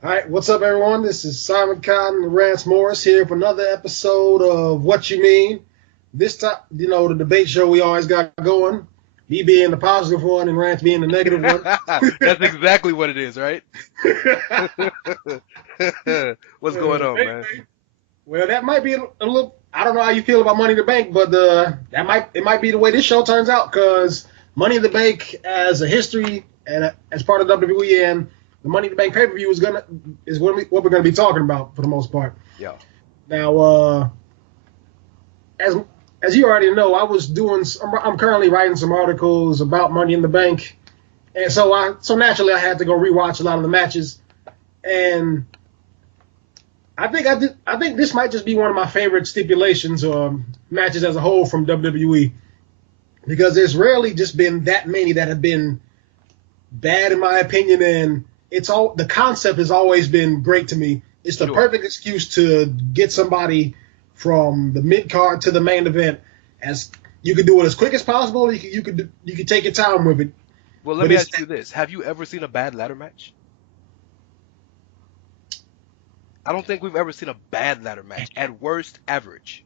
All right, what's up, everyone? This is Simon Cotton and Rance Morris here for another episode of What You Mean. This time, the debate show we always got going. Me being the positive one and Rance being the negative one. That's exactly what it is, right? What's going on, man? Well, that might be a little. I don't know how you feel about Money in the Bank, but it might be the way this show turns out because Money in the Bank as a history and as part of WWE and the Money in the Bank pay-per-view is what we're going to be talking about for the most part. Yeah. Now, as you already know, I'm currently writing some articles about Money in the Bank, and so naturally I had to go rewatch a lot of the matches, and I think this might just be one of my favorite stipulations or matches as a whole from WWE because there's rarely just been that many that have been bad in my opinion, and the concept has always been great to me. It's the perfect excuse to get somebody from the mid card to the main event. As you could do it as quick as possible. You could take your time with it. Well, let me ask you this: have you ever seen a bad ladder match? I don't think we've ever seen a bad ladder match. At worst, average.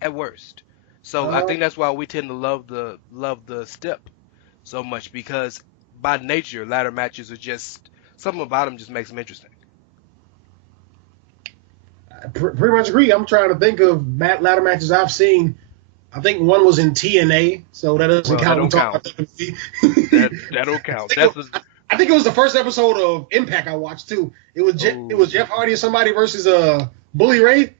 At worst. So I think that's why we tend to love the step so much because by nature, ladder matches are just something about them just makes them interesting. I pretty much agree. I'm trying to think of ladder matches I've seen. I think one was in TNA, so that doesn't count. That don't count. I think it was the first episode of Impact I watched too. It was Jeff Hardy and somebody versus Bully Ray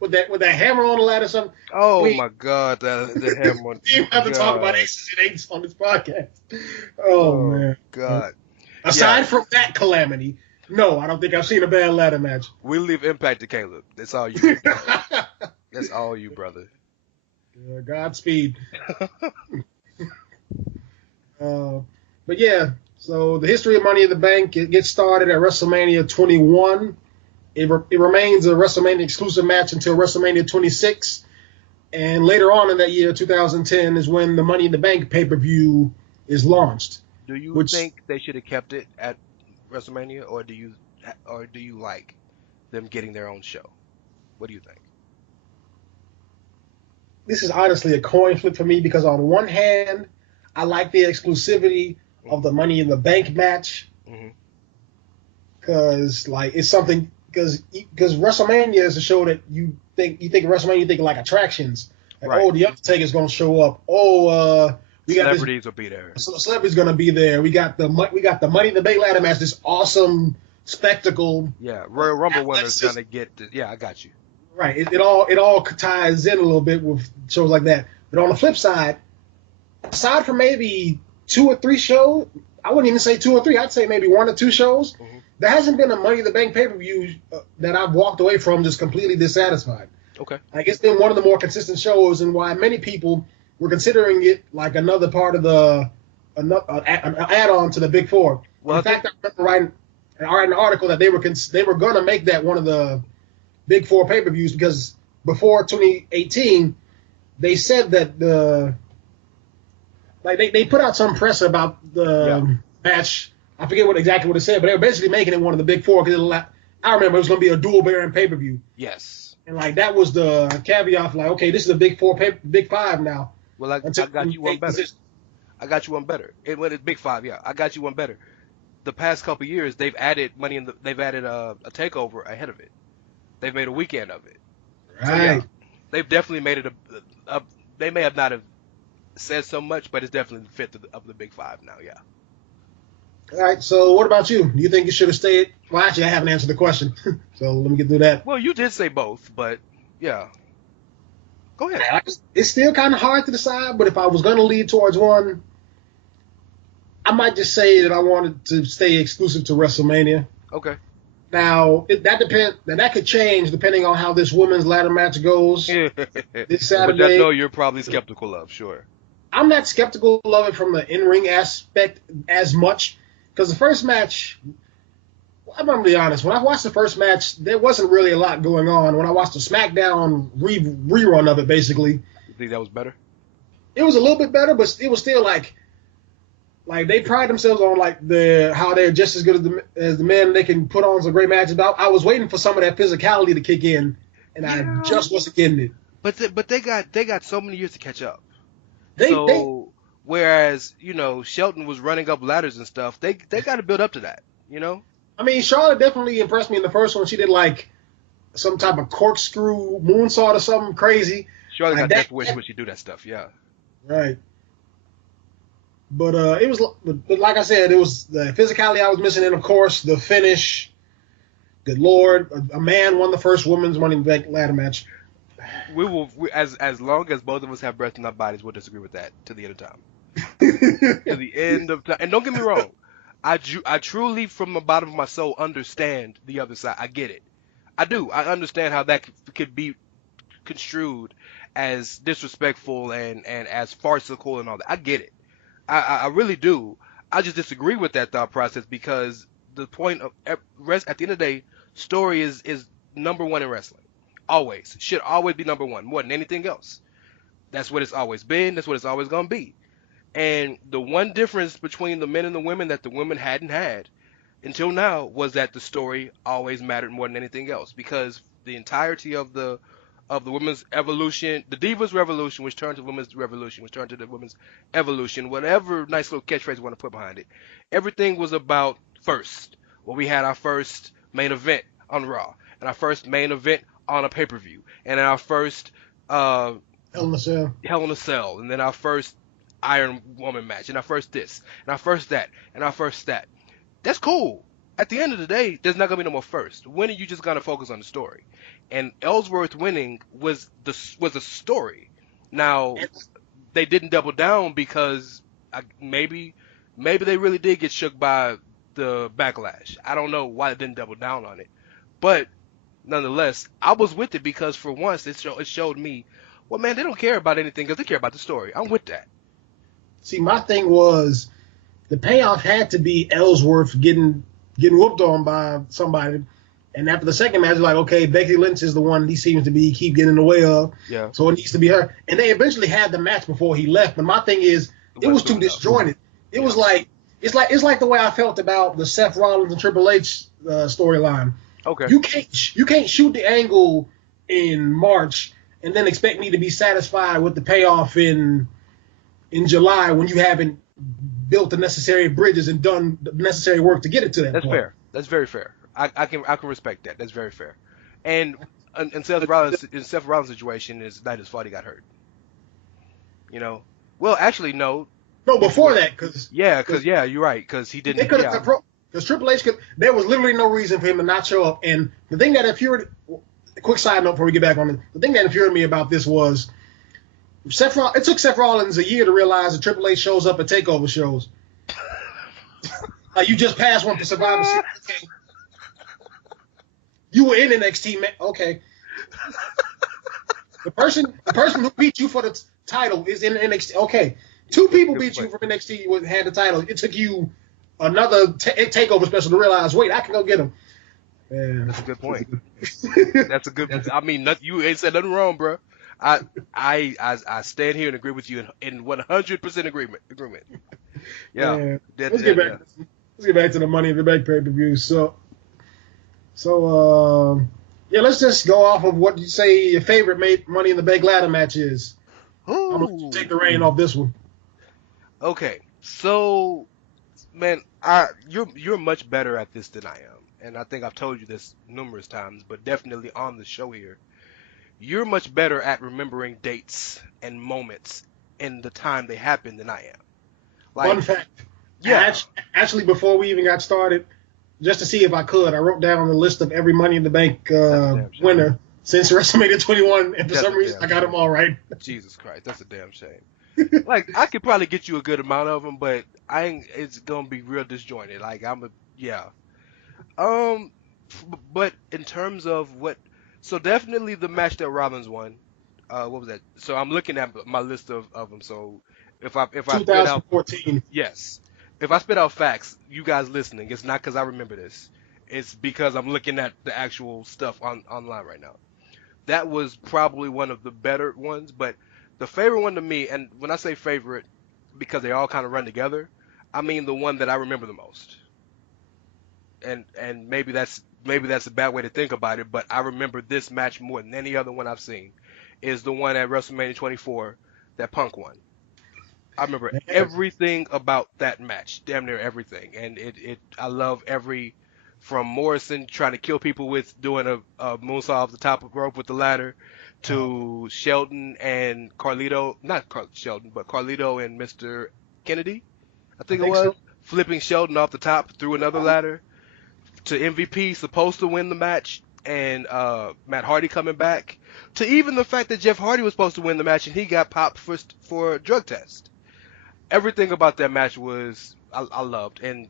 with that hammer on the ladder or something. Oh my God, the hammer on. We have to talk about aces and eights on this podcast. Oh man, God. Aside from that calamity, no, I don't think I've seen a bad ladder match. We leave Impact to Caleb. That's all you. That's all you, brother. Godspeed. But yeah, so the history of Money in the Bank, it gets started at WrestleMania 21. It remains a WrestleMania exclusive match until WrestleMania 26. And later on in that year, 2010, is when the Money in the Bank pay-per-view is launched. Do you think they should have kept it at WrestleMania, or do you like them getting their own show? What do you think? This is honestly a coin flip for me because on one hand, I like the exclusivity of the Money in the Bank match because it's something because WrestleMania is a show that you think WrestleMania, you think like attractions. Like, right. Oh, the Undertaker's gonna show up. Oh, we got celebrities will be there. Celebrities gonna be there. We got the Money in the Bank ladder match. This awesome spectacle. Yeah, Royal Rumble winner's gonna get. I got you. Right. It all ties in a little bit with shows like that. But on the flip side, aside from maybe 2 or 3 shows, I wouldn't even say 2 or 3. I'd say maybe 1 or 2 shows. There hasn't been a Money in the Bank pay-per-view that I've walked away from just completely dissatisfied. Okay. Like it's been one of the more consistent shows, and why many people were considering it like another part of an add-on to the Big Four. Well, in fact, I remember writing an article that they were going to make that one of the Big Four pay-per-views because before 2018, they said that they put out some press about the match. I forget exactly what it said, but they were basically making it one of the Big Four because I remember it was going to be a dual bearing pay-per-view. Yes. And that was the caveat for okay, this is a Big Four, Big Five now. Well, I got you one better. I got you one better. It went at Big Five, yeah. I got you one better. The past couple of years, they've added they've added a takeover ahead of it. They've made a weekend of it. Right. So, yeah, they've definitely made it they may have not have said so much, but it's definitely the fifth of the Big Five now, yeah. All right, so what about you? Do you think it should have stayed? Well, actually, I haven't answered the question, so let me get through that. Well, you did say both, but yeah. Go ahead. It's still kind of hard to decide, but if I was going to lead towards one, I might just say that I wanted to stay exclusive to WrestleMania. Okay. Now, that could change depending on how this women's ladder match goes this Saturday. Which I know you're probably skeptical of, sure. I'm not skeptical of it from the in-ring aspect as much because the first match, I'm going to be honest, when I watched the first match, there wasn't really a lot going on. When I watched the SmackDown rerun of it, basically. You think that was better? It was a little bit better, but it was still like like they pride themselves on like how they're just as good as the men. They can put on some great matches. But I was waiting for some of that physicality to kick in, and I Yeah, just wasn't getting it. but they got so many years to catch up. They So whereas Shelton was running up ladders and stuff, they got to build up to that. I mean, Charlotte definitely impressed me in the first one. She did like some type of corkscrew moonsault or something crazy. Charlotte Like got death wish when she do that stuff. Yeah. Right. But it was, but like I said, it was the physicality I was missing, and of course the finish. Good Lord, a man won the first women's Money in the Bank ladder match. As long as both of us have breath in our bodies, we'll disagree with that to the end of time. To the end of time. And don't get me wrong, I truly, from the bottom of my soul, understand the other side. I get it. I do. I understand how that could be construed as disrespectful and as farcical and all that. I get it. I really do. I just disagree with that thought process because the point of at the end of the day, story is number one in wrestling. Always. Should always be number one, more than anything else. That's what it's always been. That's what it's always going to be. And the one difference between the men and the women that the women hadn't had until now was that the story always mattered more than anything else because the entirety of the women's evolution, the Divas Revolution, which turned to women's revolution, which turned to the women's evolution, whatever nice little catchphrase you want to put behind it, everything was about first. Well, we had our first main event on Raw, and our first main event on a pay-per-view, and then our first Hell in a Cell, and then our first Iron Woman match, and our first this, and our first that, and our first that. That's cool. At the end of the day, there's not gonna be no more first. Winning, you just gotta focus on the story. And Ellsworth winning was a story. Now they didn't double down because maybe they really did get shook by the backlash. I don't know why they didn't double down on it, but nonetheless, I was with it because for once it showed me, well, man, they don't care about anything because they care about the story. I'm with that. See, my thing was the payoff had to be Ellsworth getting whooped on by somebody. And after the second match, like, okay, Becky Lynch is the one he seems to keep getting in the way of. Yeah. So it needs to be her. And they eventually had the match before he left. But my thing is, it was too disjointed. It was like it's like the way I felt about the Seth Rollins and Triple H storyline. Okay. You can't shoot the angle in March and then expect me to be satisfied with the payoff in July when you haven't built the necessary bridges and done the necessary work to get it to that point. That's fair. That's very fair. I can respect that. That's very fair. And Seth Rollins situation is not his fault he got hurt. Well, actually, no. No, before that, because you're right, because he didn't. Because Triple H there was literally no reason for him to not show up. And the thing that infuriated, quick side note before we get back on it, the thing that infuriated me about this was it took Seth Rollins a year to realize that Triple H shows up at takeover shows. Like you just passed one for Survivor Series. Okay. You were in NXT, man. Okay. The person who beat you for the title is in NXT. Okay. Two people beat you from NXT who had the title. It took you another takeover special to realize, wait, I can go get him. Yeah. That's a good point. That's a good. I mean, you ain't said nothing wrong, bro. I stand here and agree with you in 100% agreement. Yeah. Let's get back to the Money in the Bank pay-per-view. So let's just go off of what you say your favorite Money in the Bank ladder match is. Ooh. I'm gonna take the reign off this one. Okay, so man, you're much better at this than I am, and I think I've told you this numerous times, but definitely on the show here, you're much better at remembering dates and moments in the time they happened than I am. Fun fact. Yeah. Actually, before we even got started, just to see if I could, I wrote down the list of every Money in the Bank winner since WrestleMania 21, and for some reason I got them all right. Jesus Christ, that's a damn shame. Like, I could probably get you a good amount of them, but it's gonna be real disjointed. Like, but in terms of so definitely the match that Rollins won. What was that? So I'm looking at my list of them. So if I 2014. Yes. If I spit out facts, you guys listening, it's not because I remember this. It's because I'm looking at the actual stuff online right now. That was probably one of the better ones, but the favorite one to me, and when I say favorite, because they all kind of run together, I mean the one that I remember the most. And maybe that's a bad way to think about it, but I remember this match more than any other one I've seen. Is the one at WrestleMania 24 that Punk won. I remember everything about that match, damn near everything, and I love from Morrison trying to kill people with doing a moonsault off the top of the rope with the ladder, to Sheldon and Carlito, not Sheldon, but Carlito and Mr. Kennedy, I think it was, so. Flipping Sheldon off the top through another ladder, to MVP supposed to win the match, and Matt Hardy coming back, to even the fact that Jeff Hardy was supposed to win the match and he got popped for a drug test. Everything about that match was I loved, and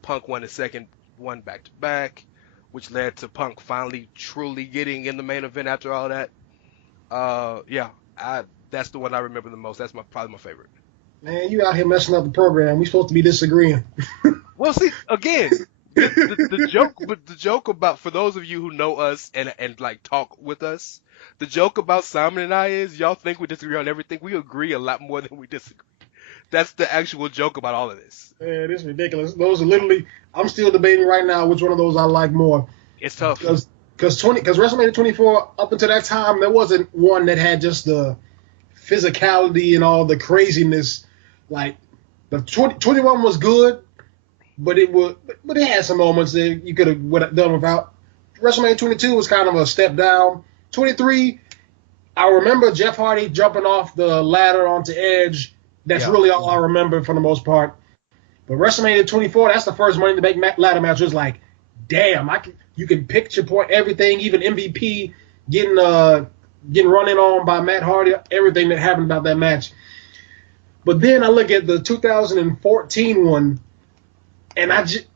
Punk won his second one back to back, which led to Punk finally truly getting in the main event after all that. That's the one I remember the most. That's probably my favorite. Man, you out here messing up the program. We supposed to be disagreeing. Well, see, again, the joke about, for those of you who know us and like talk with us, the joke about Simon and I is y'all think we disagree on everything. We agree a lot more than we disagree. That's the actual joke about all of this. Man, it's ridiculous. Those are literally, I'm still debating right now which one of those I like more. It's tough. Because WrestleMania 24, up until that time, there wasn't one that had just the physicality and all the craziness. Like, the 21 was good, but it had some moments that you could have done without. WrestleMania 22 was kind of a step down. 23, I remember Jeff Hardy jumping off the ladder onto Edge. That's really all I remember for the most part. But WrestleMania 24, that's the first Money in the Bank ladder match. It was like, damn, you can picture point everything, even MVP getting run in on by Matt Hardy, everything that happened about that match. But then I look at the 2014 one, and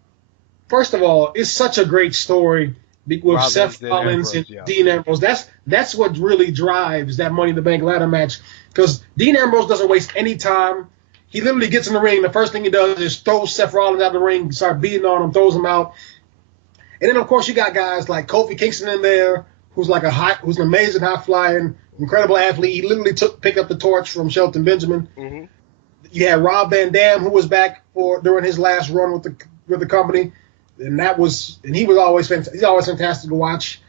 first of all, it's such a great story with Seth Rollins and Dean Ambrose. That's what really drives that Money in the Bank ladder match, because Dean Ambrose doesn't waste any time. He literally gets in the ring. The first thing he does is throw Seth Rollins out of the ring, start beating on him, throws him out. And then, of course, you got guys like Kofi Kingston in there, who's an amazing high-flying, incredible athlete. He literally picked up the torch from Shelton Benjamin. Mm-hmm. You had Rob Van Dam, who was back during his last run with the company, and he was always fantastic. He's always fantastic to watch.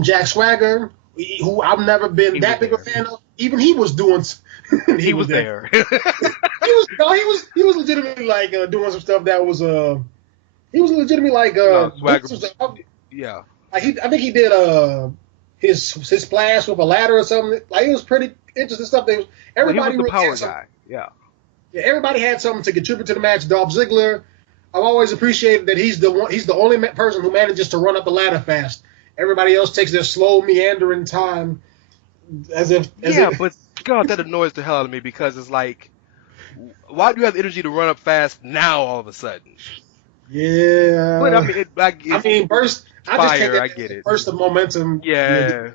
Jack Swagger, who I've never been that big a fan of, even he was doing. he was there. he was legitimately like doing some stuff that was He was legitimately like Swagger. Yeah. Like I think he did his splash with a ladder or something. Like, it was pretty interesting stuff. Everybody he was the power guy. Yeah, everybody had something to contribute to the match. Dolph Ziggler, I've always appreciated that he's the only person who manages to run up the ladder fast. Everybody else takes their slow, meandering time, but God, that annoys the hell out of me, because it's like, why do you have the energy to run up fast now all of a sudden? Yeah, but I mean, burst. I get it. Burst of momentum. Yeah,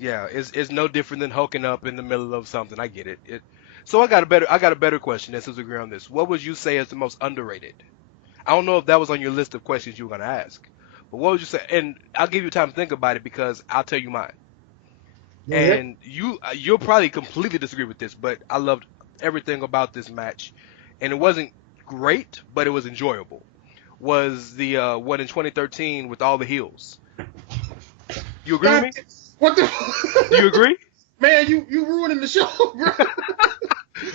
it's no different than hulking up in the middle of something. I get it. So I got a better question. Let's agree on this. What would you say is the most underrated? I don't know if that was on your list of questions you were going to ask, but what would you say? And I'll give you time to think about it, because I'll tell you mine. Yeah. And you'll probably completely disagree with this, but I loved everything about this match, and it wasn't great, but it was enjoyable. Was the one in 2013 with all the heels? You agree with me? What the? Do you agree? Man, you ruining the show, bro.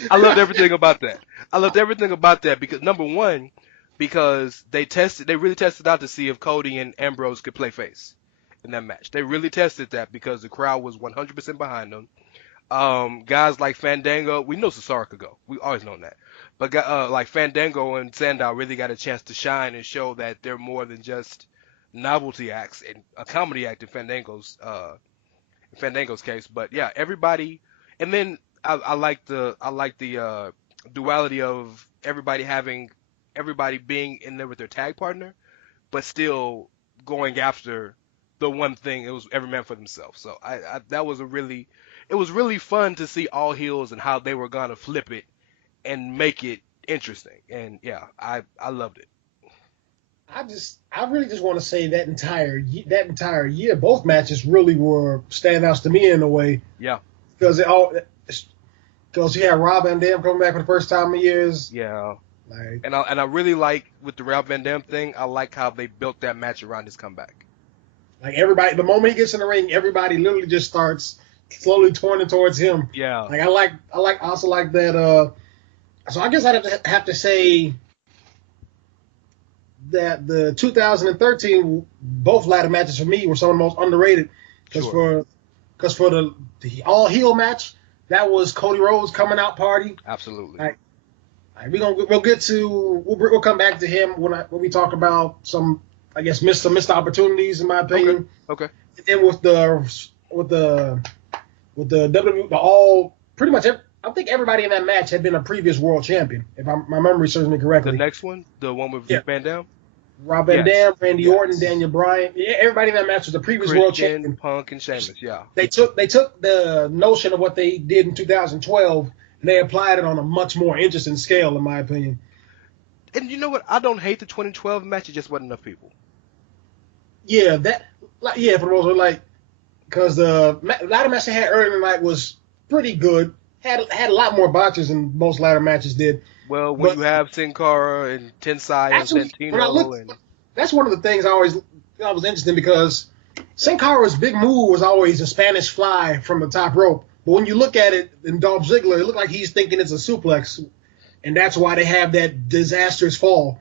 I loved everything about that. Because, number one, because they really tested out to see if Cody and Ambrose could play face in that match. They really tested that, because the crowd was 100% behind them. Guys like Fandango, we know Cesaro could go. We always known that. But like Fandango and Sandow really got a chance to shine and show that they're more than just novelty acts and a comedy act in Fandango's case. But yeah, everybody. And then I like the duality of everybody being in there with their tag partner, but still going after the one thing. It was every man for themselves. So it was really fun to see all heels and how they were gonna flip it and make it interesting. And yeah, I loved it. I really just want to say that entire year, both matches really were standouts to me in a way. Yeah. Because you had Rob Van Dam coming back for the first time in years. Yeah. Like, And I really like with the Rob Van Dam thing. I like how they built that match around his comeback. like everybody, the moment he gets in the ring, everybody literally just starts slowly turning towards him. Yeah, Like I also like that. So I guess I'd have to say that the 2013 both ladder matches for me were some of the most underrated because sure, for the all heel match, that was Cody Rhodes coming out party. absolutely. Like, we'll get to we'll come back to him when we talk about some, I guess, missed opportunities in my Okay, opinion. okay. And then with the WWE, the all pretty much I think everybody in that match had been a previous world champion, if my memory serves me The correctly. next one, the one with Yeah, Van Dam. Rob Van Yes, Dam, Randy Orton, yes. Daniel Bryan. Yeah, everybody in that match was a previous world Christian, champion. Punk, and Sheamus. Yeah. They took the notion of what they did in 2012 and they applied it on a much more interesting scale, in my opinion. And you know what? I don't hate the 2012 match. It just wasn't enough people. Yeah, for the most part, like, because the ladder match they had earlier in the night was pretty good. Had a lot more botches than most ladder matches did. Well, when But you have Sin Cara and Tensai and actually, when I Santino look, and that's one of the things I was interested in because Sin Cara's big move was always a Spanish fly from the top rope. But when you look at it in Dolph Ziggler, it looked like he's thinking it's a suplex, and that's why they have that disastrous fall.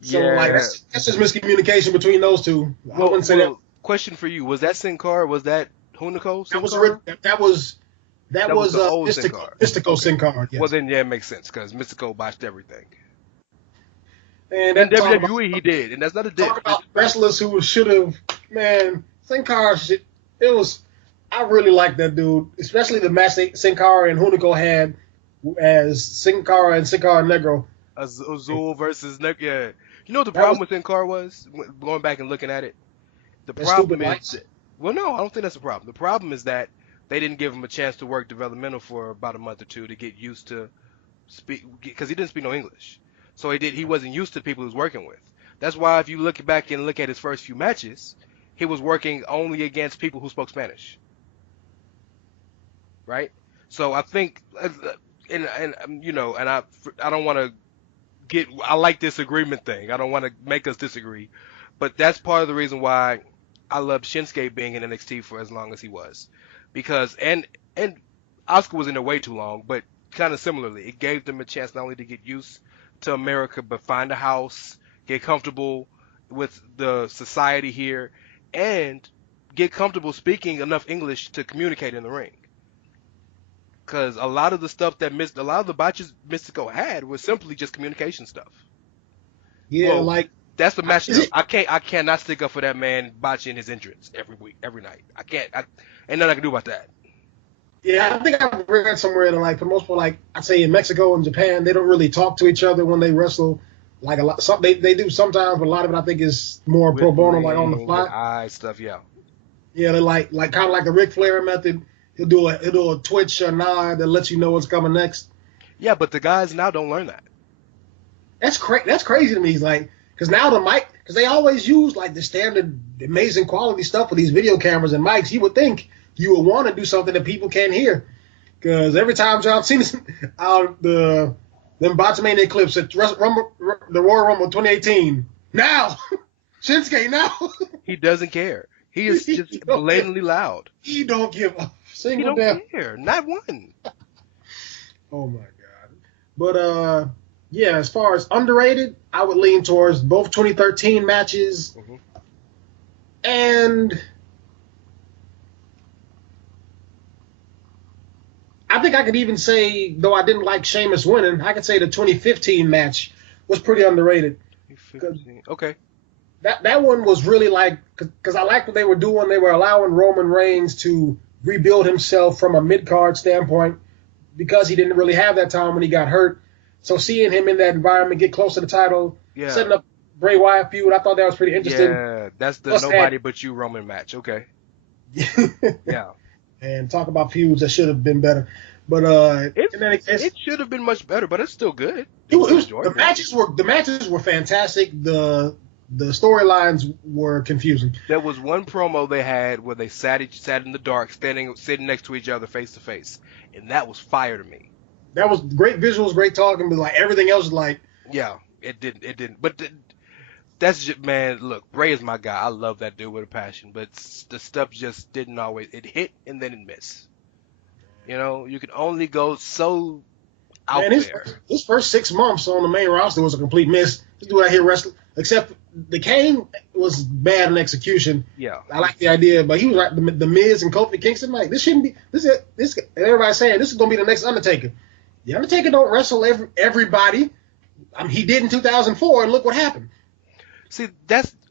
So like yeah. that's just miscommunication between those two. I wouldn't say that. Question for you: Was that Sin Cara? Was that Hunico Sin That was Cara? that That was was the old Sin Mystical Cara. Mystical Okay. Sin Cara. Well, Yes. then yeah, it makes sense because Mystico botched everything. And In then WWE, he did, and that's not a diss. talk about wrestlers who should have, man, Sin Cara shit. It was, I really like that dude, especially the match Sin Cara and Hunico had as Sin Cara and Sin Cara Negro. Azul versus Nick. Yeah. You know what the That was problem with Sin Cara was? Going back and looking at it, the that stupid problem is lights. that, well, no, I don't think that's a problem. The problem is that they didn't give him a chance to work developmental for about a month or two to get used to speak because he didn't speak no English. So he wasn't used to the people he was working with. That's why if you look back and look at his first few matches, he was working only against people who spoke Spanish, right? So I think, and you know, and I don't want to I like this agreement thing. I don't want to make us disagree, but that's part of the reason why I love Shinsuke being in NXT for as long as he was, because and Oscar was in there way too long, but kind of similarly, it gave them a chance not only to get used to America, but find a house, get comfortable with the society here, and get comfortable speaking enough English to communicate in the ring. Because a lot of the stuff a lot of the botches Mystico had was simply just communication stuff. Yeah, Well, like that's the match is stuff. it? I cannot stick up for that man botching his entrance every week, every night. I can't. Ain't nothing I can do about that. Yeah, I think I've read somewhere that like for the most part, like I'd say in Mexico and Japan, they don't really talk to each other when they wrestle. Like a lot, they do sometimes, but a lot of it I think is more pro bono, like on the Whistling and fly. eye stuff, yeah. Yeah, they're like kind of like the Ric Flair method. He'll do a twitch or nod that lets you know what's coming next. Yeah, but the guys now don't learn that. That's crazy to me. It's like because now the mic because they always use like the standard amazing quality stuff with these video cameras and mics. You would think you would want to do something that people can't hear because every time John Cena's out them Botchamania clips at the Royal Rumble 2018 now Shinsuke now He doesn't care. He is he just don't, blatantly loud. he don't give a He single don't damn. care. Not one. Oh my god. But yeah, as far as underrated, I would lean towards both 2013 matches Hmm. and I think I could even say, though I didn't like Sheamus winning, I could say the 2015 match was pretty underrated. 15. Okay. That one was really like, because I liked what they were doing. They were allowing Roman Reigns to rebuild himself from a mid-card standpoint because he didn't really have that time when he got hurt. So seeing him in that environment, get close to the title, Yeah. setting up Bray Wyatt feud, I thought that was pretty interesting. Yeah, that's the Plus nobody but you Roman match. Okay. Yeah. And talk about feuds that should have been better. But and then It should have been much better, but it's still good. it was, enjoyable. the matches were fantastic. The storylines were confusing. There was one promo they had where they sat in the dark, sitting next to each other face to face, and that was fire to me. That was great visuals, great talking, but like everything else was like, Yeah, it didn't. But that's just, man. Look, Bray is my guy. I love that dude with a passion. But the stuff just didn't always. It hit and then it missed. You know, you can only go so out man, there. his first 6 months on the main roster was a complete miss. This dude out here wrestling, except the Kane was bad in execution. Yeah, I like the idea, but he was like the Miz and Kofi Kingston. Like this shouldn't be this. And everybody's saying this is gonna be the next Undertaker. The Undertaker don't wrestle everybody. I mean, he did in 2004, and look what happened. see,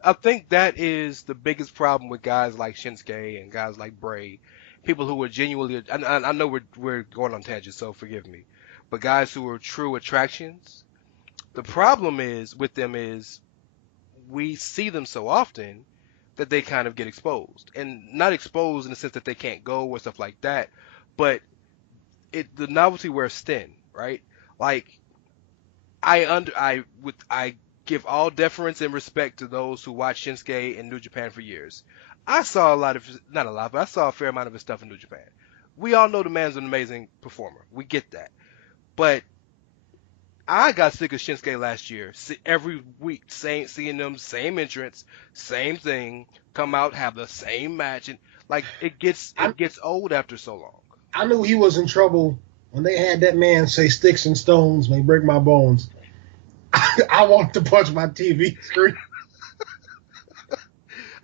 I think that is the biggest problem with guys like Shinsuke and guys like Bray, people who are genuinely. I know we're going on tangents, so forgive me, but guys who are true attractions. The problem is with them is we see them so often that they kind of get exposed, and not exposed in the sense that they can't go or stuff like that, but the novelty wears thin, right? Like I give all deference and respect to those who watch Shinsuke in New Japan for years. I saw not a lot, but I saw a fair amount of his stuff in New Japan. We all know the man's an amazing performer. We get that. But I got sick of Shinsuke last year. Every week, seeing them, same entrance, same thing, come out, have the same match, and like it gets old after so long. I knew he was in trouble when they had that man say "sticks and stones may break my bones." I wanted to punch my TV screen.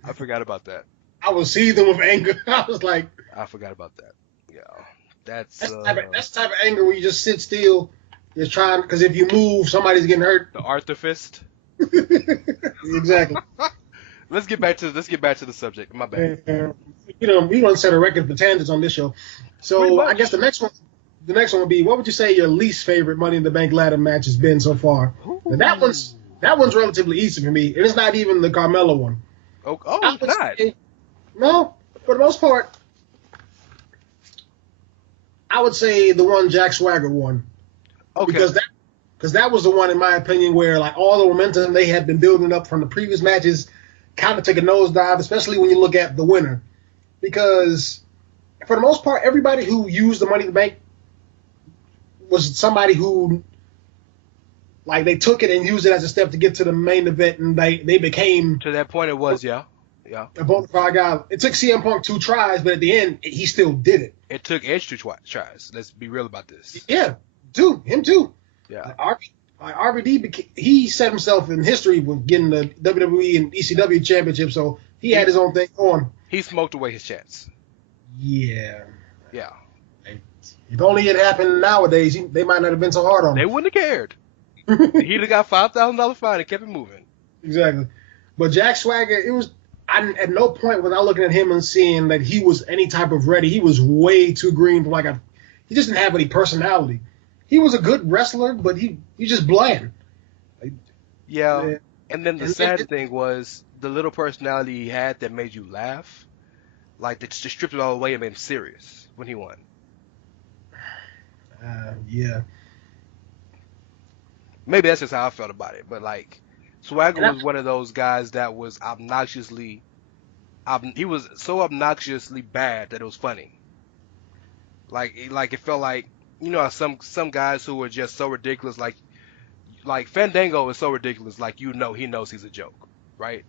I forgot about that. I was seething with anger. I was like, I forgot about that. Yeah, that's the type of anger where you just sit still, just trying, because if you move, somebody's getting hurt. The Arthur fist. Exactly. Let's get back to the subject. My bad. We don't set a record for tangents on this show. So I guess the next one would be, what would you say your least favorite Money in the Bank ladder match has been so far? And that one's relatively easy for me. And it's not even the Carmella one. Oh, it's not. No, for the most part, I would say the one Jack Swagger won. Okay. Because that was the one, in my opinion, where like all the momentum they had been building up from the previous matches kind of took a nosedive, especially when you look at the winner. Because for the most part, everybody who used the Money in the Bank was somebody who, like, they took it and used it as a step to get to the main event, and they became, to that point. It was a bona fide guy. It took CM Punk 2 tries, but at the end, he still did it. It took Edge 2 tries. Let's be real about this. Yeah, him too. Yeah. RVD, he set himself in history with getting the WWE and ECW championship, so he had his own thing going. He smoked away his chance. Yeah. Yeah. If only it happened nowadays, they might not have been so hard on him. They wouldn't have cared. He'd have got $5,000 fine and kept it moving. Exactly. But Jack Swagger, at no point was I looking at him and seeing that he was any type of ready. He was way too green for he just didn't have any personality. He was a good wrestler, but he just bland. Yeah. And then the sad thing was the little personality he had that made you laugh, like they just stripped it all away and made him serious when he won. Yeah. Maybe that's just how I felt about it, but like Swagger was one of those guys that was he was so obnoxiously bad that it was funny. Like it felt like, some guys who were just so ridiculous, like Fandango is so ridiculous, like he knows he's a joke, right?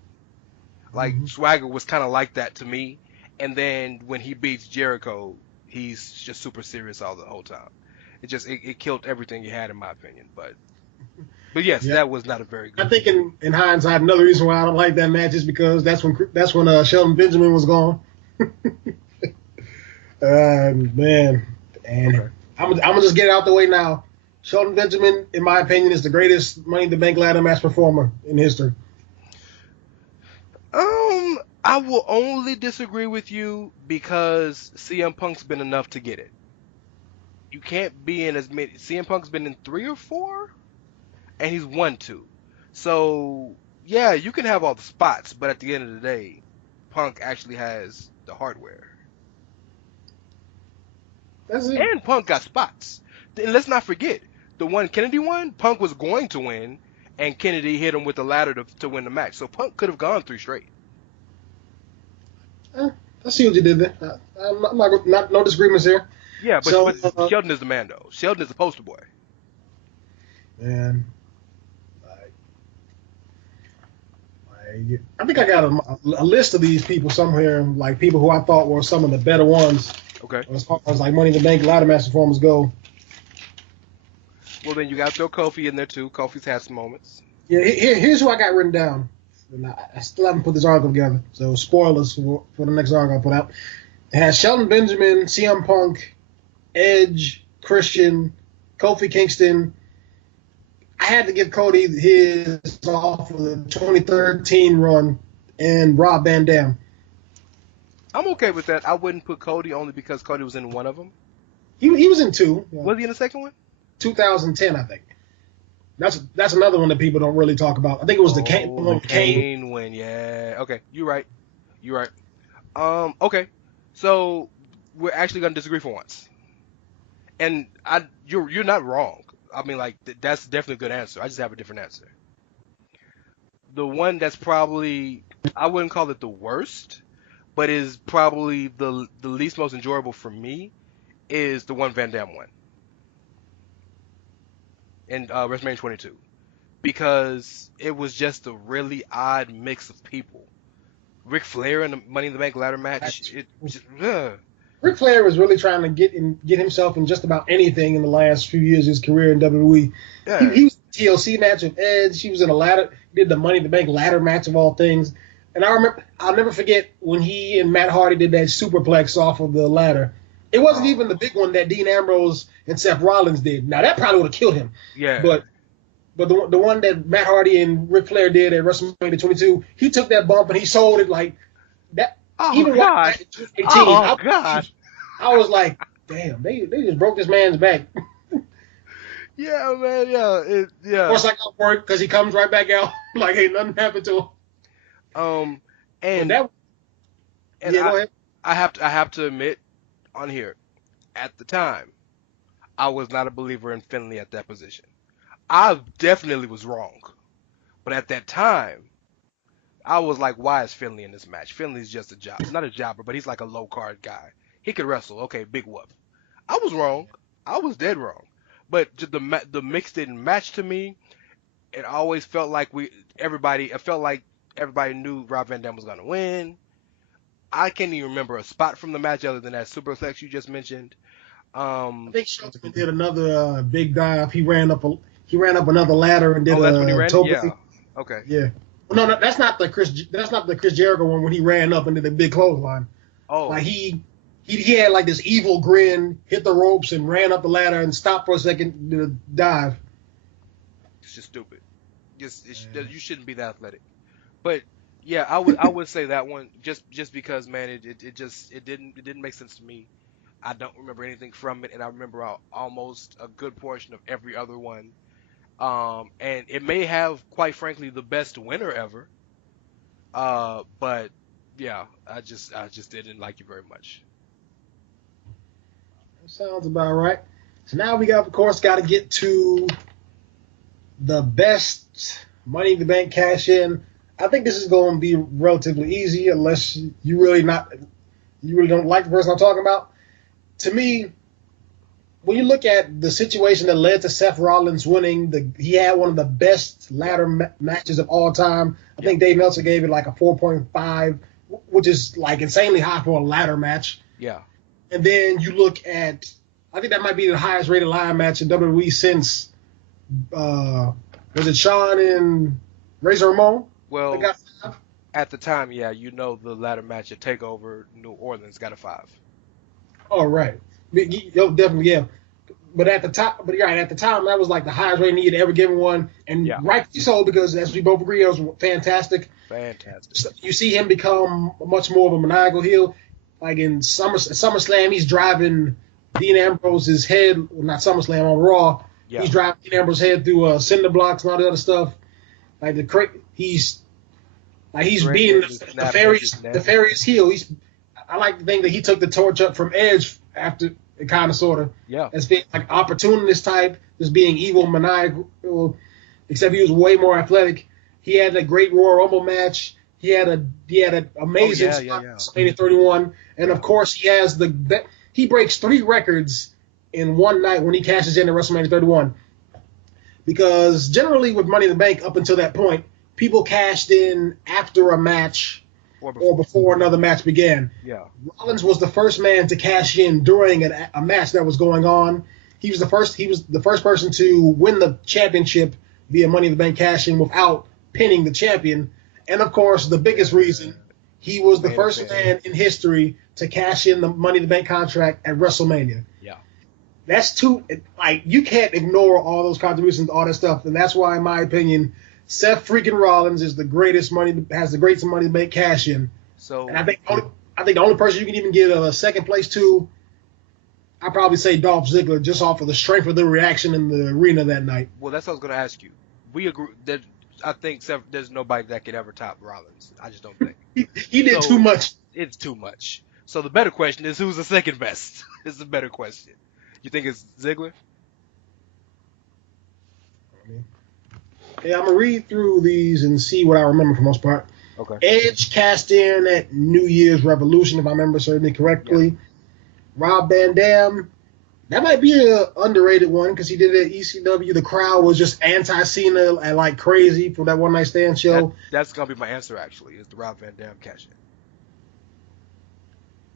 Like Swagger was kind of like that to me, and then when he beats Jericho, he's just super serious the whole time. It killed everything he had, in my opinion. But yes, That was not a very good. I think in hindsight, another reason why I don't like that match is because that's when Shelton Benjamin was gone. Man, and okay. I'm gonna just get it out the way now. Shelton Benjamin, in my opinion, is the greatest Money in the Bank ladder match performer in history. I will only disagree with you because CM Punk's been enough to get it. You can't be in as many. CM Punk's been in 3 or 4, and he's won 2. So yeah, you can have all the spots, but at the end of the day, Punk actually has the hardware. That's it. And Punk got spots. And let's not forget, the one Kennedy won, Punk was going to win, and Kennedy hit him with the ladder to win the match. So Punk could have gone 3 straight. I see what you did there. I'm not no disagreements here. Yeah, So, but Sheldon is the man though. Sheldon is the poster boy. man, I think I got a list of these people somewhere, like people who I thought were some of the better ones Okay. as far as like Money in the Bank ladder match performers go. Well, then you got to throw Kofi in there too. Kofi's had some moments. Yeah, here's who I got written down. And I still haven't put this article together, so spoilers for the next article I put out. It has Shelton Benjamin, CM Punk, Edge, Christian, Kofi Kingston. I had to give Cody his off of the 2013 run and Rob Van Dam. I'm okay with that. I wouldn't put Cody only because Cody was in one of them. He was in two. Was he in the second one? 2010, I think. That's another one that people don't really talk about. I think it was the Kane win. Yeah. Okay. You're right. Okay. So we're actually gonna disagree for once. And you're not wrong. I mean, like that's definitely a good answer. I just have a different answer. The one that's probably I wouldn't call it the worst, but is probably the least most enjoyable for me is the one Van Dam won in WrestleMania 22 because it was just a really odd mix of people. Ric Flair in the Money in the Bank ladder match. Ric Flair was really trying to get himself in just about anything in the last few years of his career in WWE. Yeah. He was in the TLC match with Edge. He was in did the Money in the Bank ladder match of all things. And I'll never forget when he and Matt Hardy did that superplex off of the ladder. It wasn't even the big one that Dean Ambrose and Seth Rollins did. Now that probably would have killed him. Yeah. But the one that Matt Hardy and Ric Flair did at WrestleMania 22, he took that bump and he sold it like that. Oh, even God. 18, Oh, God. I was like, damn, they just broke this man's back. Yeah, man. Yeah. Yeah. Of course, I got work because he comes right back out like ain't nothing happened to him. And go ahead. I have to admit on here, at the time, I was not a believer in Finlay at that position. I definitely was wrong, but at that time, I was like, why is Finlay in this match? Finlay's just a job, not a jobber, but he's like a low card guy. He could wrestle. Okay, big whoop. I was wrong. I was dead wrong. But the mix didn't match to me. It always felt like everybody knew Rob Van Dam was gonna win. I can't even remember a spot from the match other than that superplex you just mentioned. I think Shelton did another big dive. He ran up another ladder and did that's when he ran? Toby. Yeah. Okay. Yeah. Well, no, that's not the Chris Jericho one when he ran up and did a big clothesline. Oh. Like he had like this evil grin, hit the ropes and ran up the ladder and stopped for a second, did a dive. It's just stupid. You shouldn't be that athletic. But yeah, I would say that one just because, man, it didn't make sense to me. I don't remember anything from it, and I remember almost a good portion of every other one. And it may have, quite frankly, the best winner ever. But yeah, I just didn't like it very much. That sounds about right. So now we of course got to get to the best Money in the Bank cash in. I think this is going to be relatively easy unless you really don't like the person I'm talking about. To me, when you look at the situation that led to Seth Rollins winning, he had one of the best ladder matches of all time. I think Dave Meltzer gave it like a 4.5, which is like insanely high for a ladder match. Yeah. And then you look at, I think that might be the highest rated ladder match in WWE since, was it Shawn and Razor Ramon? Well, at the time, yeah, the ladder match at TakeOver New Orleans got a 5. Oh, right. Definitely, yeah. But at the time, that was like the highest rating he had ever given one. And rightfully so, because as we both agree, it was fantastic. Fantastic. So you see him become much more of a maniacal heel. Like in SummerSlam, he's driving Dean Ambrose's head, not SummerSlam, on Raw. Yeah. He's driving Dean Ambrose's head through cinder blocks and all the other stuff. Like he's being the furious heel. I like to think that he took the torch up from Edge after it kind of sort of. Yeah. As being like opportunist type, as being evil, maniacal, except he was way more athletic. He had a great Royal Rumble match. He had an amazing WrestleMania 31, and of course he has he breaks 3 records in one night when he cashes in at WrestleMania 31. Because generally with Money in the Bank up until that point, people cashed in after a match or before another match began. Yeah. Rollins was the first man to cash in during a match that was going on. He was the first person to win the championship via Money in the Bank cash-in without pinning the champion. And of course, the biggest reason, he was the first man in history to cash in the Money in the Bank contract at WrestleMania. Yeah. That's you can't ignore all those contributions, all that stuff. And that's why, in my opinion, Seth freaking Rollins is has the greatest Money in the Bank cash-in. So, and I think the only person you can even get a second place to, I'd probably say Dolph Ziggler, just off of the strength of the reaction in the arena that night. Well, that's what I was going to ask you. We agree that I think there's nobody that could ever top Rollins. I just don't think. He did too much. It's too much. So the better question is, who's the second best? It's the better question. You think it's Ziggler? Yeah, I'm going to read through these and see what I remember for the most part. Okay. Edge cast in at New Year's Revolution, if I remember certainly correctly. Yeah. Rob Van Dam, that might be an underrated one because he did it at ECW. The crowd was just anti-Cena and like crazy for that one night stand show. That's going to be my answer, actually, is the Rob Van Dam cash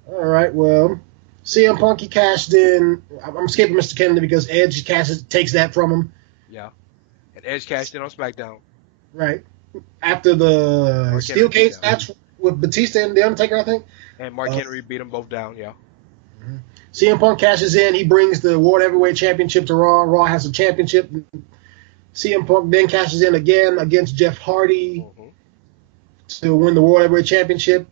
in. All right, well, CM Punk, he cashed in. I'm skipping Mr. Kennedy because Edge takes that from him. Yeah. And Edge cashed in on SmackDown. Right. After the Steel Cage match with Batista and The Undertaker, I think. And Mark Henry beat them both down, yeah. CM Punk cashes in. He brings the World Heavyweight Championship to Raw. Raw has a championship. CM Punk then cashes in again against Jeff Hardy to win the World Heavyweight Championship.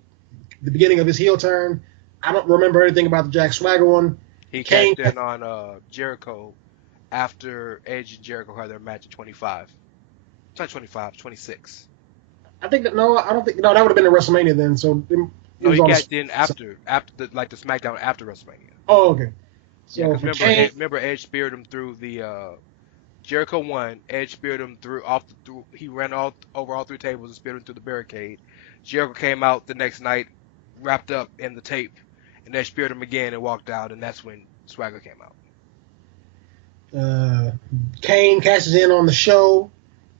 The beginning of his heel turn. I don't remember anything about the Jack Swagger one. He cashed in on Jericho after Edge and Jericho had their match at 25. It's not 25, 26. I think that that would have been at WrestleMania then. So no, he cashed in after the SmackDown after WrestleMania. Oh, okay. So remember Edge speared him through the Jericho won. Edge speared him through he ran over all 3 tables and speared him through the barricade. Jericho came out the next night, wrapped up in the tape, and Edge speared him again and walked out, and that's when Swagger came out. Kane cashes in on the show.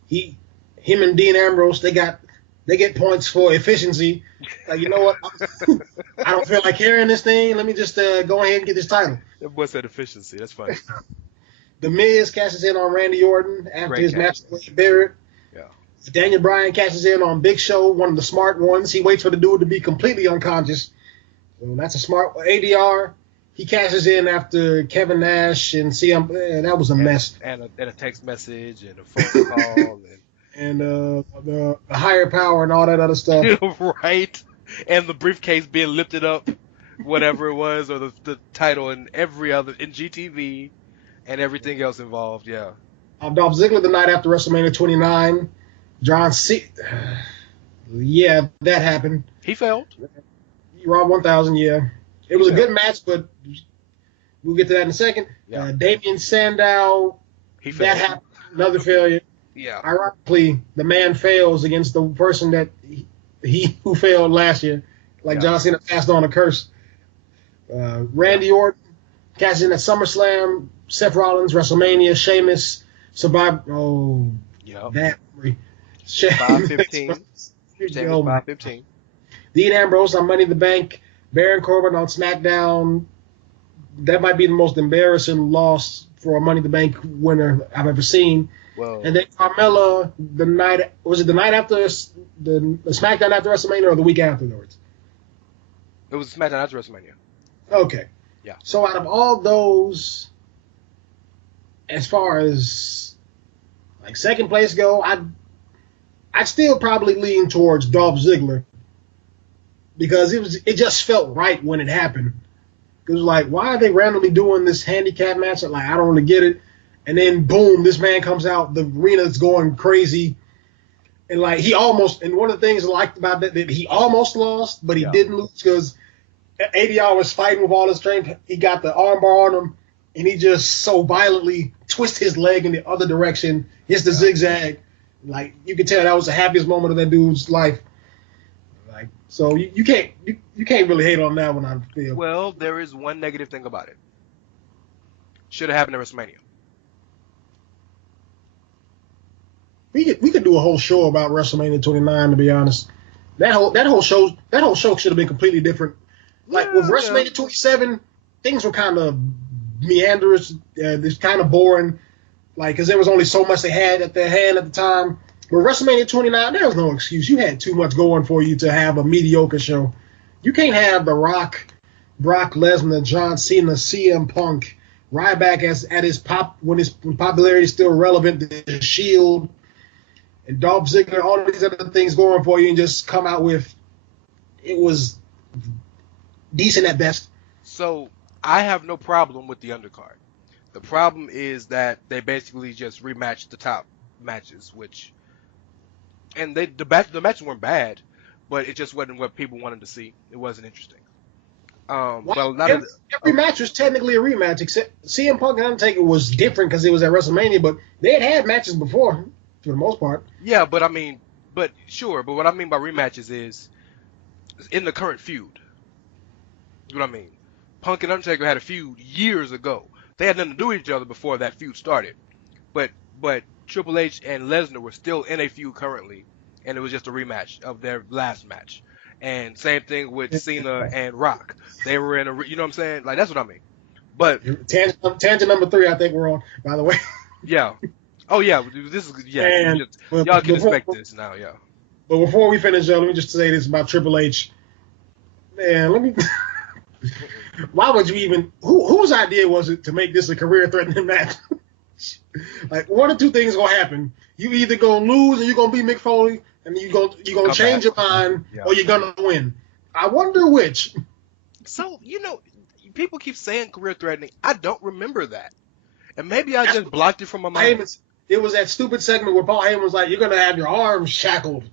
Him and Dean Ambrose, they get points for efficiency. Like, you know what? I don't feel like carrying this thing. Let me just go ahead and get this title. That boy said efficiency. That's funny. The Miz cashes in on Randy Orton after his match with Barrett. Yeah. Daniel Bryan cashes in on Big Show, one of the smart ones. He waits for the dude to be completely unconscious. So that's a smart ADR. He cashes in after Kevin Nash and CM. That was a mess. And a text message and a phone call. And the higher power and all that other stuff. Right. And the briefcase being lifted up, whatever it was, or the title and every other, in GTV and everything else involved, yeah. Dolph Ziggler the night after WrestleMania 29. John Cena. Yeah, that happened. He failed. Raw 1000, yeah. It was a good match, but we'll get to that in a second. Yeah. Damien Sandow. He failed. That happened. Another failure. Yeah. Ironically, the man fails against the person that he who failed last year. Like John Cena passed on a curse. Randy Orton cashed in at SummerSlam. Seth Rollins, WrestleMania. Sheamus, Survivor. Oh, that. 515. Sheamus 515. Dean Ambrose on Money in the Bank. Baron Corbin on SmackDown. That might be the most embarrassing loss for a Money in the Bank winner I've ever seen. Whoa. And then Carmella, the night after the SmackDown after WrestleMania or the week afterwards? It was SmackDown after WrestleMania. Okay. Yeah. So out of all those, as far as like second place go, I'd still probably lean towards Dolph Ziggler because it just felt right when it happened. It was like, why are they randomly doing this handicap match? Like, I don't really get it. And then, boom, this man comes out. The arena's going crazy. And, like, and one of the things I liked about that he almost lost, but he didn't lose because ADR was fighting with all his strength. He got the armbar on him, and he just so violently twisted his leg in the other direction, hits the zigzag. Like, you could tell that was the happiest moment of that dude's life. Like, so you can't really hate on that one, I feel. Well, there is one negative thing about it. Should have happened at WrestleMania. We could do a whole show about WrestleMania 29. To be honest, that whole show should have been completely different. Like with WrestleMania 27, things were kind of meanders. It's kind of boring. Like, because there was only so much they had at their hand at the time. But WrestleMania 29, there was no excuse. You had too much going for you to have a mediocre show. You can't have The Rock, Brock Lesnar, John Cena, CM Punk, Ryback when popularity is still relevant, The Shield, and Dolph Ziggler, all these other things going for you, and just come out with it was decent at best. So I have no problem with the undercard. The problem is that they basically just rematched the top matches, and the matches weren't bad, but it just wasn't what people wanted to see. It wasn't interesting. Every match was technically a rematch, except CM Punk and Undertaker was different because it was at WrestleMania, but they had matches before for the most part. Yeah, but what I mean by rematches is in the current feud. You know what I mean? Punk and Undertaker had a feud years ago. They had nothing to do with each other before that feud started. But Triple H and Lesnar were still in a feud currently, and it was just a rematch of their last match. And same thing with Cena and Rock. They were in you know what I'm saying? Like, that's what I mean. But tangent number 3, I think we're on, by the way. Yeah. Oh yeah, this is y'all can expect this now, yeah. But before we finish, let me just say this about Triple H. Man, why would you even? Whose idea was it to make this a career-threatening match? Like, one or two things gonna happen. You either gonna lose and you're gonna be Mick Foley, and you gonna change your mind, or you're gonna win. I wonder which. So people keep saying career-threatening. I don't remember that, and maybe I just blocked it from my mind. It was that stupid segment where Paul Heyman was like, "You're gonna have your arms shackled.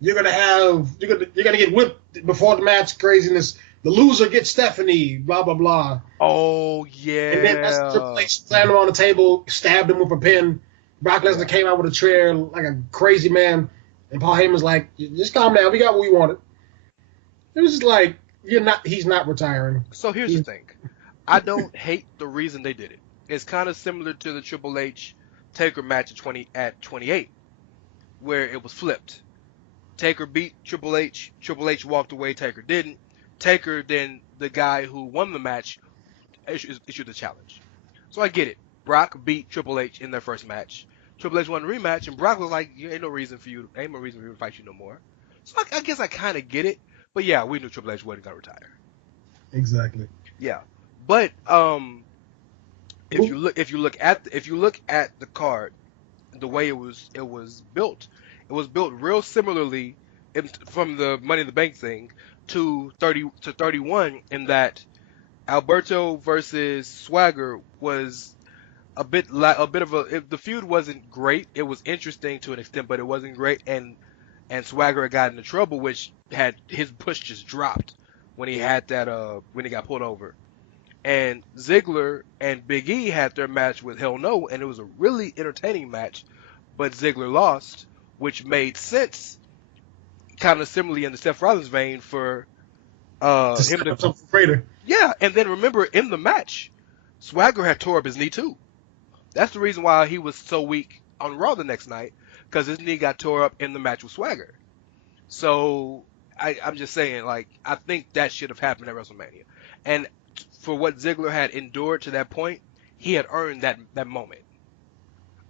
You're gonna get whipped before the match. Craziness. The loser gets Stephanie, blah, blah, blah." Oh, yeah. And then that's Triple H slammed him on the table, stabbed him with a pin. Brock Lesnar came out with a chair like a crazy man. And Paul Heyman's like, "Just calm down. We got what we wanted." It was just like, he's not retiring. So here's the thing. I don't hate the reason they did it. It's kind of similar to the Triple H Taker match at 28, where it was flipped. Taker beat Triple H. Triple H walked away. Taker didn't. Taker, then the guy who won the match, issued the challenge. So I get it. Brock beat Triple H in their first match. Triple H won the rematch, and Brock was like, ain't no reason for you to fight you no more. So I guess I kind of get it. But yeah, we knew Triple H wasn't gonna retire. Exactly. Yeah, but if you look at the card, the way it was built real similarly from the Money in the Bank thing to 31, in that Alberto versus Swagger was the feud wasn't great. It was interesting to an extent, but it wasn't great. And Swagger had gotten into trouble, which had his push just dropped when he had when he got pulled over. And Ziggler and Big E had their match with Hell No, and it was a really entertaining match, but Ziggler lost, which made sense, kind of similarly in the Seth Rollins vein for him to Raider. Yeah, and then remember in the match, Swagger had tore up his knee too. That's the reason why he was so weak on Raw the next night, because his knee got tore up in the match with Swagger. So I'm just saying, like, I think that should have happened at WrestleMania. And for what Ziggler had endured to that point, he had earned that moment,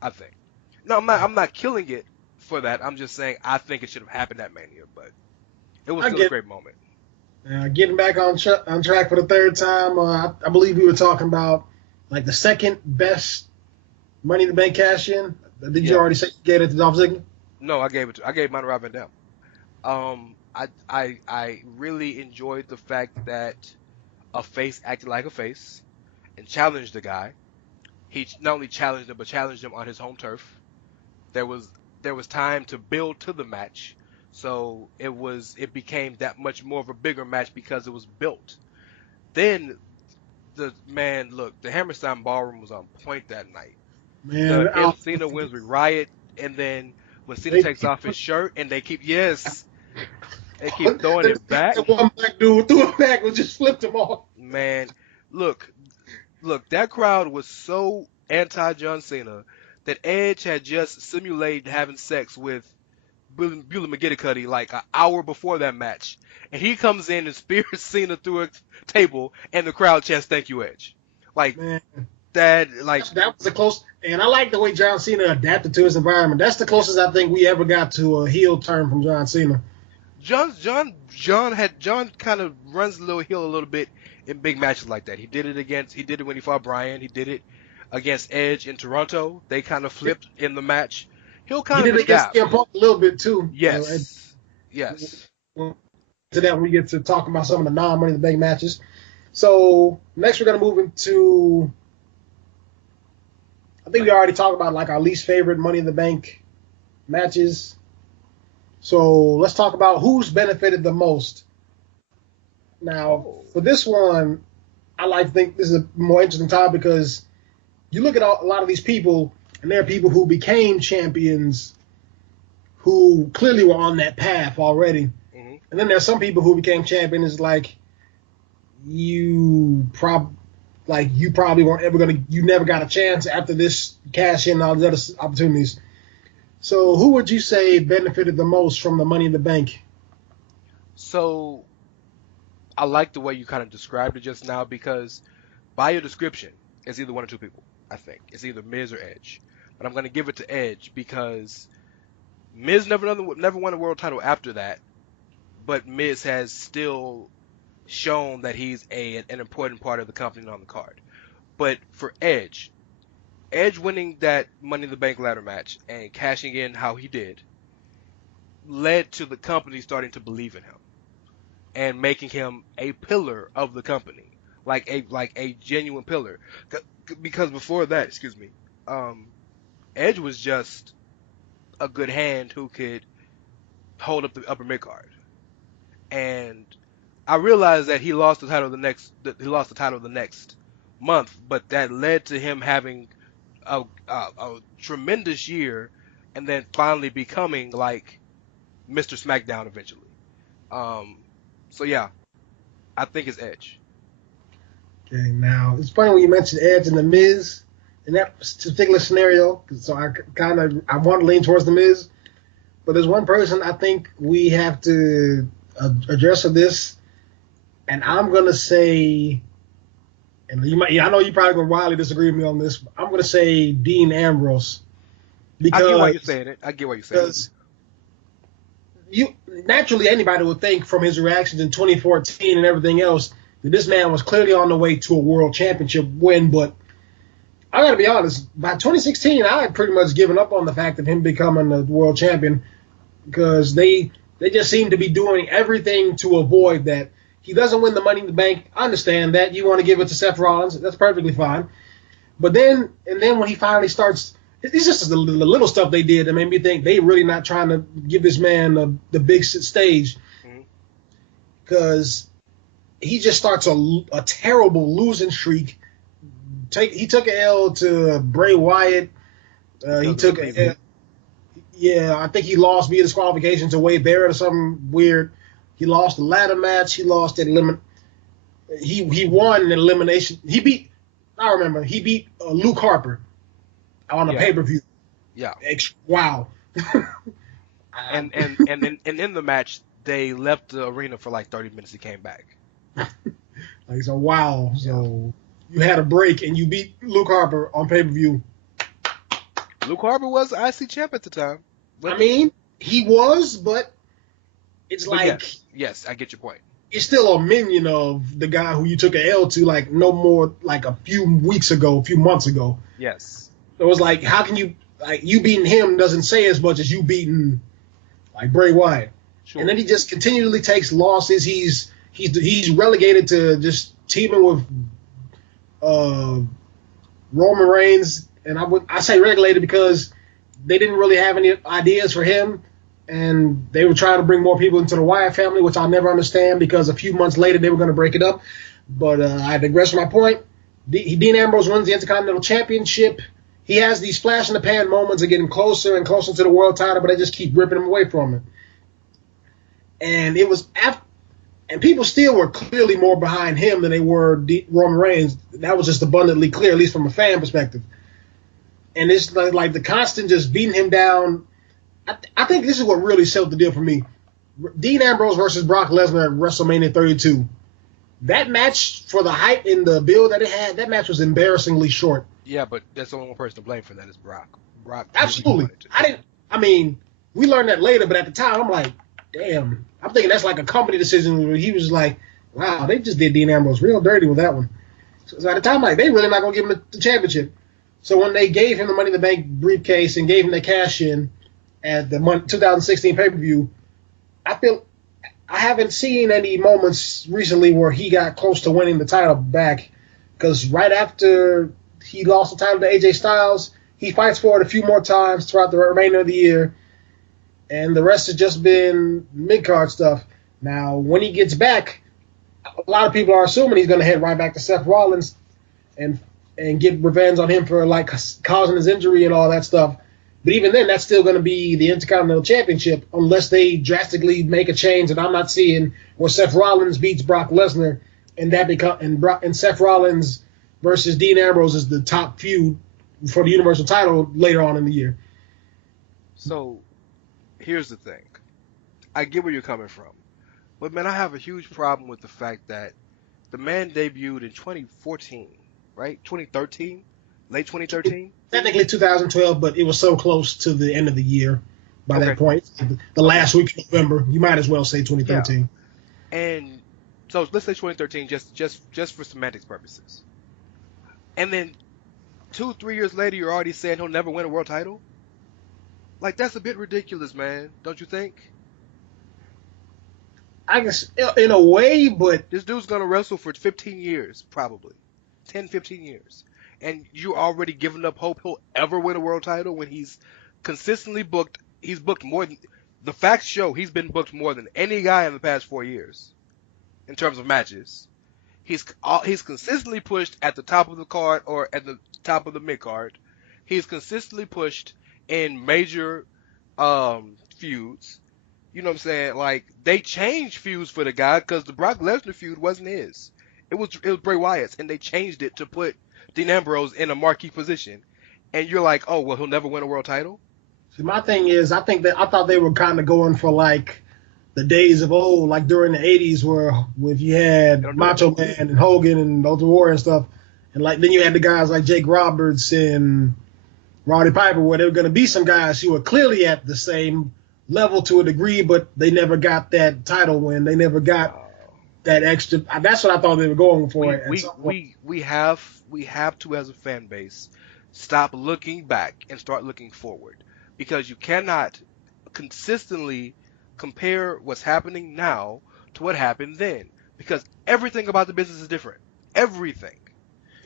I think. No, I'm not killing it for that. I'm just saying I think it should have happened at Mania, but it was still a great moment. Getting back on track for the third time, I believe we were talking about like the second best Money in the Bank cash in. Did you already say you gave it to Dolph Ziggler? No, I gave mine to Rob Van Dam. I really enjoyed the fact that a face acted like a face and challenged the guy. He not only challenged him, but challenged him on his home turf. There was time to build to the match, so it became that much more of a bigger match because it was built. Then the Hammerstein Ballroom was on point that night. Man, If Cena wins with Riot, and then when Cena takes off his shirt and they keep They keep throwing it back. That one black dude threw it back and just flipped him off. Man, look, that crowd was so anti-John Cena that Edge had just simulated having sex with Beulah McGillicuddy like an hour before that match. And he comes in and spears Cena through a table, and the crowd chants, "Thank you, Edge." Like, Man, that was the close. And I like the way John Cena adapted to his environment. That's the closest I think we ever got to a heel turn from John Cena. John kind of runs the little heel a little bit in big matches like that. He did it when he fought Bryan. He did it against Edge in Toronto. They kind of flipped in the match. He did it against CM Punk a little bit too. Yes. Yes. To that, when we get to talking about some of the non-Money in the Bank matches. So next we're gonna move into. I think we already talked about like our least favorite Money in the Bank matches. So let's talk about who's benefited the most. Now, for this one, I like to think this is a more interesting time because you look at a lot of these people, and there are people who became champions who clearly were on that path already. Mm-hmm. And then there's some people who became champions like you probably weren't ever you never got a chance after this cash in and all these other opportunities. So who would you say benefited the most from the Money in the Bank? So I like the way you kind of described it just now because by your description, it's either one or two people, I think. It's either Miz or Edge. But I'm going to give it to Edge because Miz never won a world title after that, but Miz has still shown that he's an important part of the company on the card. But for Edge winning that Money in the Bank ladder match and cashing in how he did led to the company starting to believe in him and making him a pillar of the company, like a genuine pillar. Because before that, Edge was just a good hand who could hold up the upper mid card. And I realized that he lost the title the next month, but that led to him having a tremendous year and then finally becoming like Mr. SmackDown eventually. So yeah, I think it's Edge. Okay, now it's funny when you mentioned Edge and the Miz in that particular scenario. So I want to lean towards the Miz, but there's one person I think we have to address for this, and I'm gonna say, and I know you probably gonna wildly disagree with me on this, but I'm gonna say Dean Ambrose. Because I get why you're saying it. Because naturally anybody would think from his reactions in 2014 and everything else that this man was clearly on the way to a world championship win, but I gotta be honest, by 2016 I had pretty much given up on the fact of him becoming a world champion because they just seem to be doing everything to avoid that. He doesn't win the Money in the Bank. I understand that. You want to give it to Seth Rollins. That's perfectly fine. But then when he finally starts, it's just the little stuff they did that made me think they really not trying to give this man the big stage. Because he just starts a terrible losing streak. He took an L to Bray Wyatt. I think he lost via disqualification to Wade Barrett or something weird. He lost the ladder match. He lost an He won an elimination. He beat Luke Harper on a pay-per-view. Yeah. Wow. and in the match, they left the arena for like 30 minutes. He came back. Wow. So you had a break and you beat Luke Harper on pay-per-view. Luke Harper was IC champ at the time. I mean, he was, but it's yes, I get your point. It's still a minion of the guy who you took an L to, like, no more, like, a few months ago. Yes. So it was like, how can you, like, you beating him doesn't say as much as you beating, like, Bray Wyatt. Sure. And then he just continually takes losses. He's relegated to just teaming with Roman Reigns. And I say relegated because they didn't really have any ideas for him. And they were trying to bring more people into the Wyatt family, which I'll never understand because a few months later they were going to break it up. But I digress from my point. Dean Ambrose wins the Intercontinental Championship. He has these flash-in-the-pan moments of getting closer and closer to the world title, but they just keep ripping him away from it. and it was and people still were clearly more behind him than they were Roman Reigns. That was just abundantly clear, at least from a fan perspective. And it's like the constant just beating him down. I think this is what really sealed the deal for me. Dean Ambrose versus Brock Lesnar at WrestleMania 32. That match, for the hype and the build that it had, that match was embarrassingly short. Yeah, but that's the only one person to blame for that is Brock. Brock Absolutely. We learned that later, but at the time, I'm like, damn. I'm thinking that's like a company decision where he was like, wow, they just did Dean Ambrose real dirty with that one. So at the time, like, they really not going to give him the championship. So when they gave him the Money in the Bank briefcase and gave him the cash in at the 2016 pay-per-view, I haven't seen any moments recently where he got close to winning the title back, because right after he lost the title to AJ Styles, he fights for it a few more times throughout the remainder of the year, and the rest has just been mid-card stuff. Now, when he gets back, a lot of people are assuming he's going to head right back to Seth Rollins and get revenge on him for like causing his injury and all that stuff. But even then, that's still going to be the Intercontinental Championship unless they drastically make a change that I'm not seeing, where Seth Rollins beats Brock Lesnar and Seth Rollins versus Dean Ambrose is the top feud for the Universal title later on in the year. So, here's the thing. I get where you're coming from. But, man, I have a huge problem with the fact that the man debuted in 2014, right? 2013? Late 2013? Technically 2012, but it was so close to the end of the year by that point. The last week of November. You might as well say 2013. Yeah. And so let's say 2013 just for semantics purposes. And then 2-3 years later, you're already saying he'll never win a world title? Like, that's a bit ridiculous, man. Don't you think? I guess in a way, but this dude's going to wrestle for 15 years, probably. 10, 15 years. And you already given up hope he'll ever win a world title when he's consistently booked. He's booked more than the facts show. He's been booked more than any guy in the past 4 years in terms of matches. He's consistently pushed at the top of the card or at the top of the mid card. He's consistently pushed in major feuds. You know what I'm saying? Like, they changed feuds for the guy because the Brock Lesnar feud wasn't his. It was Bray Wyatt's, and they changed it to put Dean Ambrose in a marquee position. And you're like, oh, well, he'll never win a world title? See, my thing is, I thought they were kind of going for, like, the days of old, like during the 80s where if you had Macho Man and Hogan and Ultimate Warrior and stuff, and like then you had the guys like Jake Roberts and Roddy Piper, where there were going to be some guys who were clearly at the same level to a degree, but they never got that title win. They never got that extra. That's what I thought they were going for. We have to, as a fan base, stop looking back and start looking forward, because you cannot consistently compare what's happening now to what happened then, because everything about the business is different. Everything.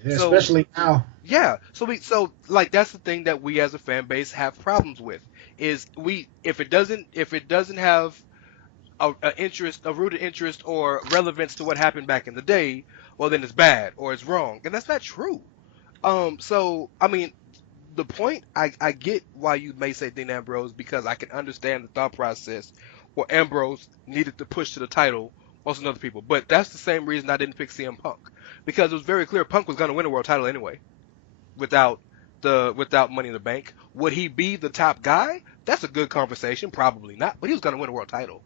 Yeah, especially now. Yeah. So like that's the thing that we as a fan base have problems with, is if it doesn't have a rooted interest or relevance to what happened back in the day, well then it's bad or it's wrong. And that's not true. So I mean, the point, I get why you may say Dean Ambrose, because I can understand the thought process where Ambrose needed to push to the title most than other people. But that's the same reason I didn't pick CM Punk, because it was very clear Punk was going to win a world title anyway without Money in the Bank. Would he be the top guy? That's a good conversation. Probably not, but he was going to win a world title.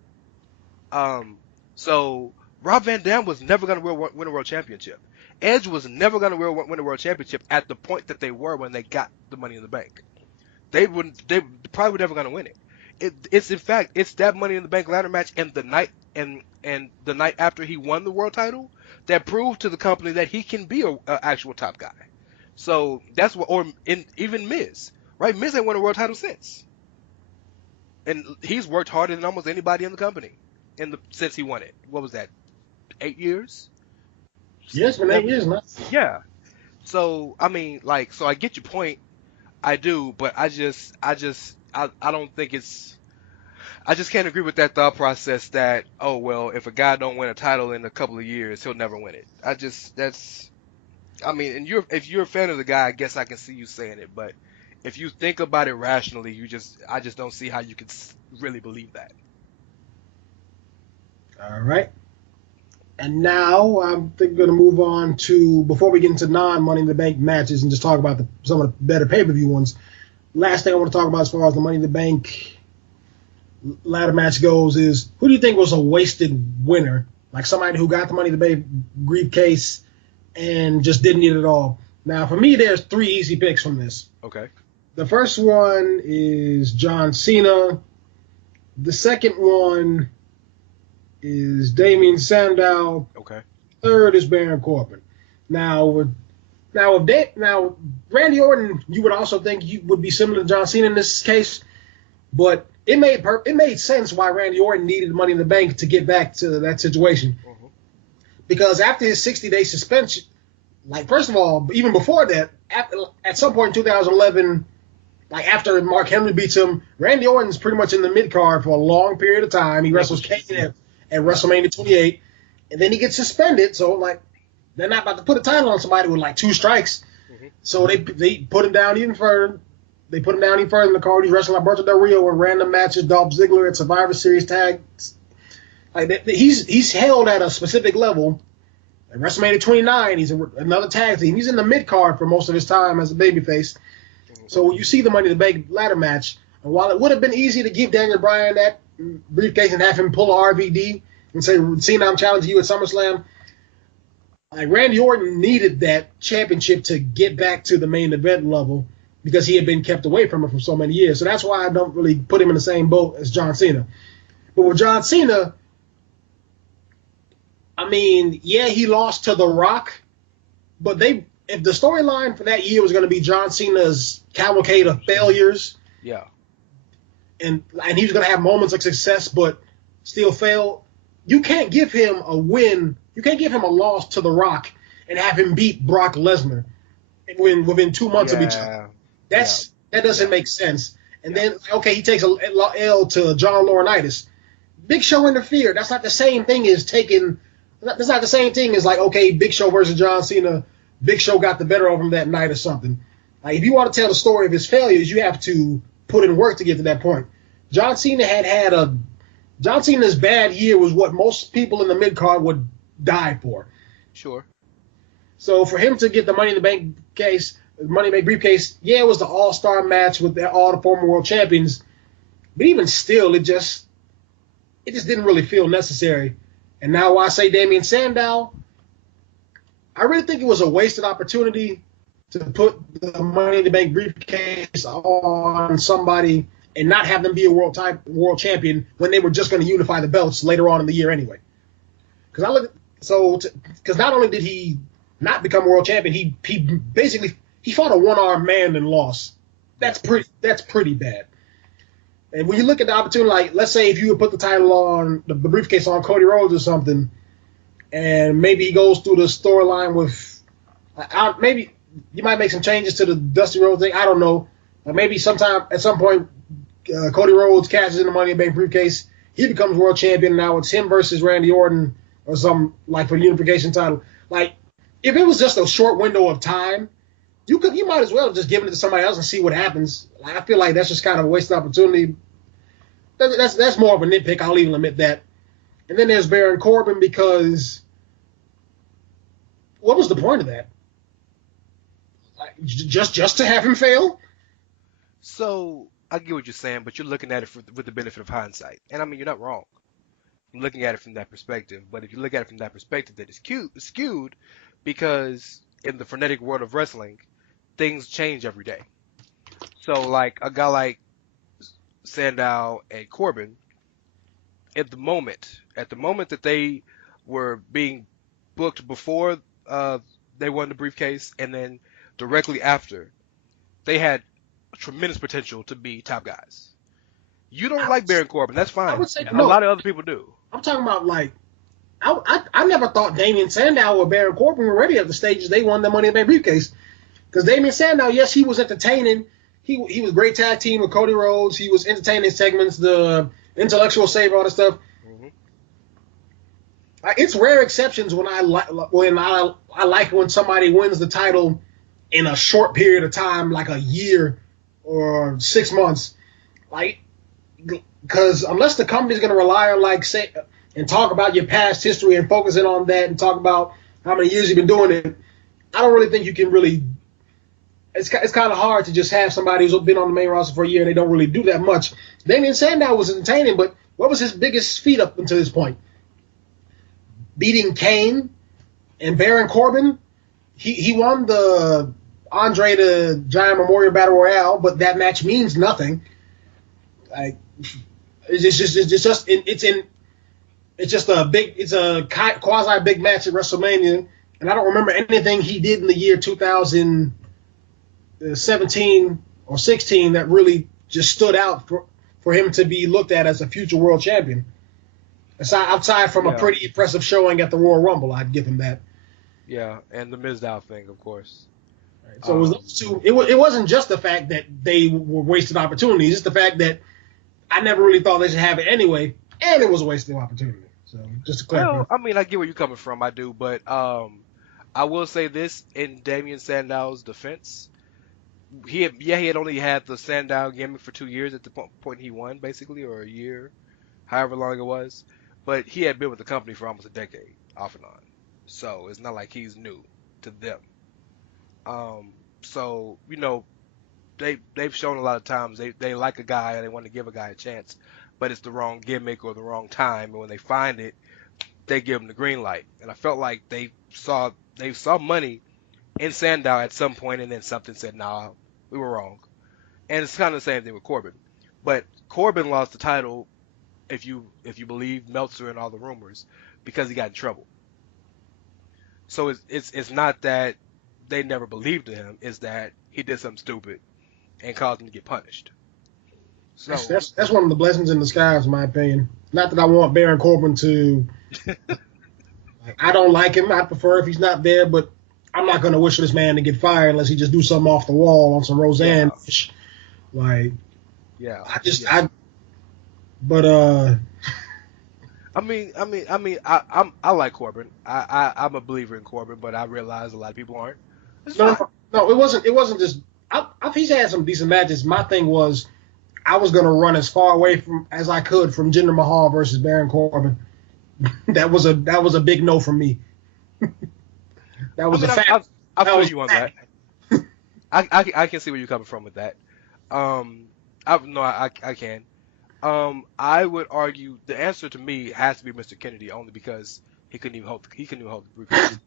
So Rob Van Dam was never going to win a world championship. Edge was never going to win a world championship at the point that they were when they got the Money in the Bank. They probably were never going to win it. It's in fact, it's that Money in the Bank ladder match and the night the night after he won the world title that proved to the company that he can be a actual top guy. So that's what, even Miz, right? Miz ain't won a world title since, and he's worked harder than almost anybody in the company since he won it. What was that? 8 years? Yes, for 8 years now. Yeah. So I mean, like, so I get your point. I do, but I don't think it's. I just can't agree with that thought process that, oh well, if a guy don't win a title in a couple of years, he'll never win it. I mean, and if you're a fan of the guy, I guess I can see you saying it, but if you think about it rationally, I just don't see how you could really believe that. All right. And now I'm going to move on to, before we get into non-Money in the Bank matches and just talk about some of the better pay-per-view ones, last thing I want to talk about as far as the Money in the Bank ladder match goes is, who do you think was a wasted winner? Like somebody who got the Money in the Bank briefcase and just didn't need it all. Now, for me, there's 3 easy picks from this. Okay. The first one is John Cena. The second one is Damien Sandow. Okay. Third is Baron Corbin. Now Randy Orton, you would also think you would be similar to John Cena in this case, but it made sense why Randy Orton needed Money in the Bank to get back to that situation. Mm-hmm. Because after his 60-day suspension, like, first of all, even before that, at some point in 2011, like after Mark Henry beats him, Randy Orton's pretty much in the mid-card for a long period of time. He wrestles Kane at WrestleMania 28, and then he gets suspended, so, like, they're not about to put a title on somebody with, like, 2 strikes. Mm-hmm. So they put him down even further. They put him down even further in the card. He's wrestling Alberto Del Rio in random matches, Dolph Ziggler at Survivor Series tags. Like, he's held at a specific level. At WrestleMania 29, he's another tag team. He's in the mid-card for most of his time as a babyface. Mm-hmm. So you see the Money in the Bank ladder match. And while it would have been easy to give Daniel Bryan that briefcase and have him pull a RVD and say, Cena, I'm challenging you at SummerSlam, like, Randy Orton needed that championship to get back to the main event level because he had been kept away from it for so many years. So that's why I don't really put him in the same boat as John Cena. But with John Cena, I mean, yeah, he lost to The Rock, but if the storyline for that year was going to be John Cena's cavalcade of failures, yeah, and he was going to have moments of success but still fail, you can't give him a win. You can't give him a loss to The Rock and have him beat Brock Lesnar within 2 months of each other. That doesn't make sense. And then, okay, he takes a L to John Laurinaitis. Big Show interfered. That's not the same thing as taking. That's not the same thing as, like, okay, Big Show versus John Cena. Big Show got the better of him that night or something. Like, if you want to tell the story of his failures, you have to put in work to get to that point. John Cena's bad year was what most people in the mid-card would die for. Sure. So for him to get the Money in the Bank briefcase, yeah, it was the all-star match with all the former world champions, but even still, it just didn't really feel necessary. And now I say Damien Sandow, I really think it was a wasted opportunity to put the Money in the Bank briefcase on somebody and not have them be a world champion when they were just going to unify the belts later on in the year anyway. Because not only did he not become world champion, he basically fought a one-armed man and lost. That's pretty bad. And when you look at the opportunity, like, let's say if you would put the title on the briefcase on Cody Rhodes or something, and maybe he goes through the storyline with, maybe you might make some changes to the Dusty Rhodes thing. I don't know. Maybe at some point, Cody Rhodes cashes in the Money in the Bank briefcase. He becomes world champion. Now it's him versus Randy Orton or something, like, for the unification title. Like, if it was just a short window of time, you might as well have just given it to somebody else and see what happens. Like, I feel like that's just kind of a wasted opportunity. That's more of a nitpick. I'll even admit that. And then there's Baron Corbin, because what was the point of that? Like, just to have him fail? So I get what you're saying, but you're looking at it with the benefit of hindsight. And I mean, you're not wrong. I'm looking at it from that perspective. But if you look at it from that perspective, that is skewed, because in the frenetic world of wrestling, things change every day. So, like, a guy like Sandow and Corbin, at the moment that they were being booked before they won the briefcase, and then directly after, they had tremendous potential to be top guys. You don't like Baron Corbin, that's fine. I would say, a lot of other people do. I'm talking about, like, I never thought Damien Sandow or Baron Corbin were ready at the stages they won the Money in the Bank briefcase. Because Damien Sandow, yes, he was entertaining. He was a great tag team with Cody Rhodes. He was entertaining segments, the intellectual save, all that stuff. Mm-hmm. It's rare exceptions when I like when somebody wins the title in a short period of time, like a year or 6 months. Like, because unless the company's going to rely on, like, say, and talk about your past history and focusing on that and talk about how many years you've been doing it, I don't really think you can really. It's kind of hard to just have somebody who's been on the main roster for a year and they don't really do that much. Damian Sandow was entertaining, but what was his biggest feat up until this point? Beating Kane and Baron Corbin. He won the Andre the Giant Memorial Battle Royale, but that match means nothing. Like it's just a quasi big match at WrestleMania, and I don't remember anything he did in the year 2017 or 16 that really just stood out for him to be looked at as a future world champion. Outside from a pretty impressive showing at the Royal Rumble, I'd give him that. Yeah, and the Mizdow thing, of course. Right. So it was those two. It wasn't just the fact that they were wasted opportunities. It's the fact that I never really thought they should have it anyway, and it was a wasted opportunity. So just to clarify. Well, I mean, I get where you're coming from. I do, but I will say this in Damian Sandow's defense. He had only had the Sandow gimmick for 2 years at the point he won, basically, or a year, however long it was. But he had been with the company for almost a decade, off and on. So it's not like he's new to them. So, you know, they've shown a lot of times they like a guy and they want to give a guy a chance, but it's the wrong gimmick or the wrong time. And when they find it, they give him the green light. And I felt like they saw money in Sandow at some point, and then something said, nah, we were wrong. And it's kind of the same thing with Corbin. But Corbin lost the title, if you believe Meltzer and all the rumors, because he got in trouble. So it's not that they never believed in him, it's that he did something stupid and caused him to get punished. So that's one of the blessings in disguise, in my opinion. Not that I want Baron Corbin to. I don't like him. I prefer if he's not there, but I'm not going to wish for this man to get fired unless he just do something off the wall on some Roseanne. Yeah. Yeah. I like Corbin. I'm a believer in Corbin, but I realize a lot of people aren't. No, it wasn't just. He's had some decent matches. My thing was, I was gonna run as far away as I could from Jinder Mahal versus Baron Corbin. that was a big no from me. That was a fact. I feel you on that. I can see where you're coming from with that. I can. I would argue the answer to me has to be Mr. Kennedy, only because he couldn't even hold the briefcase.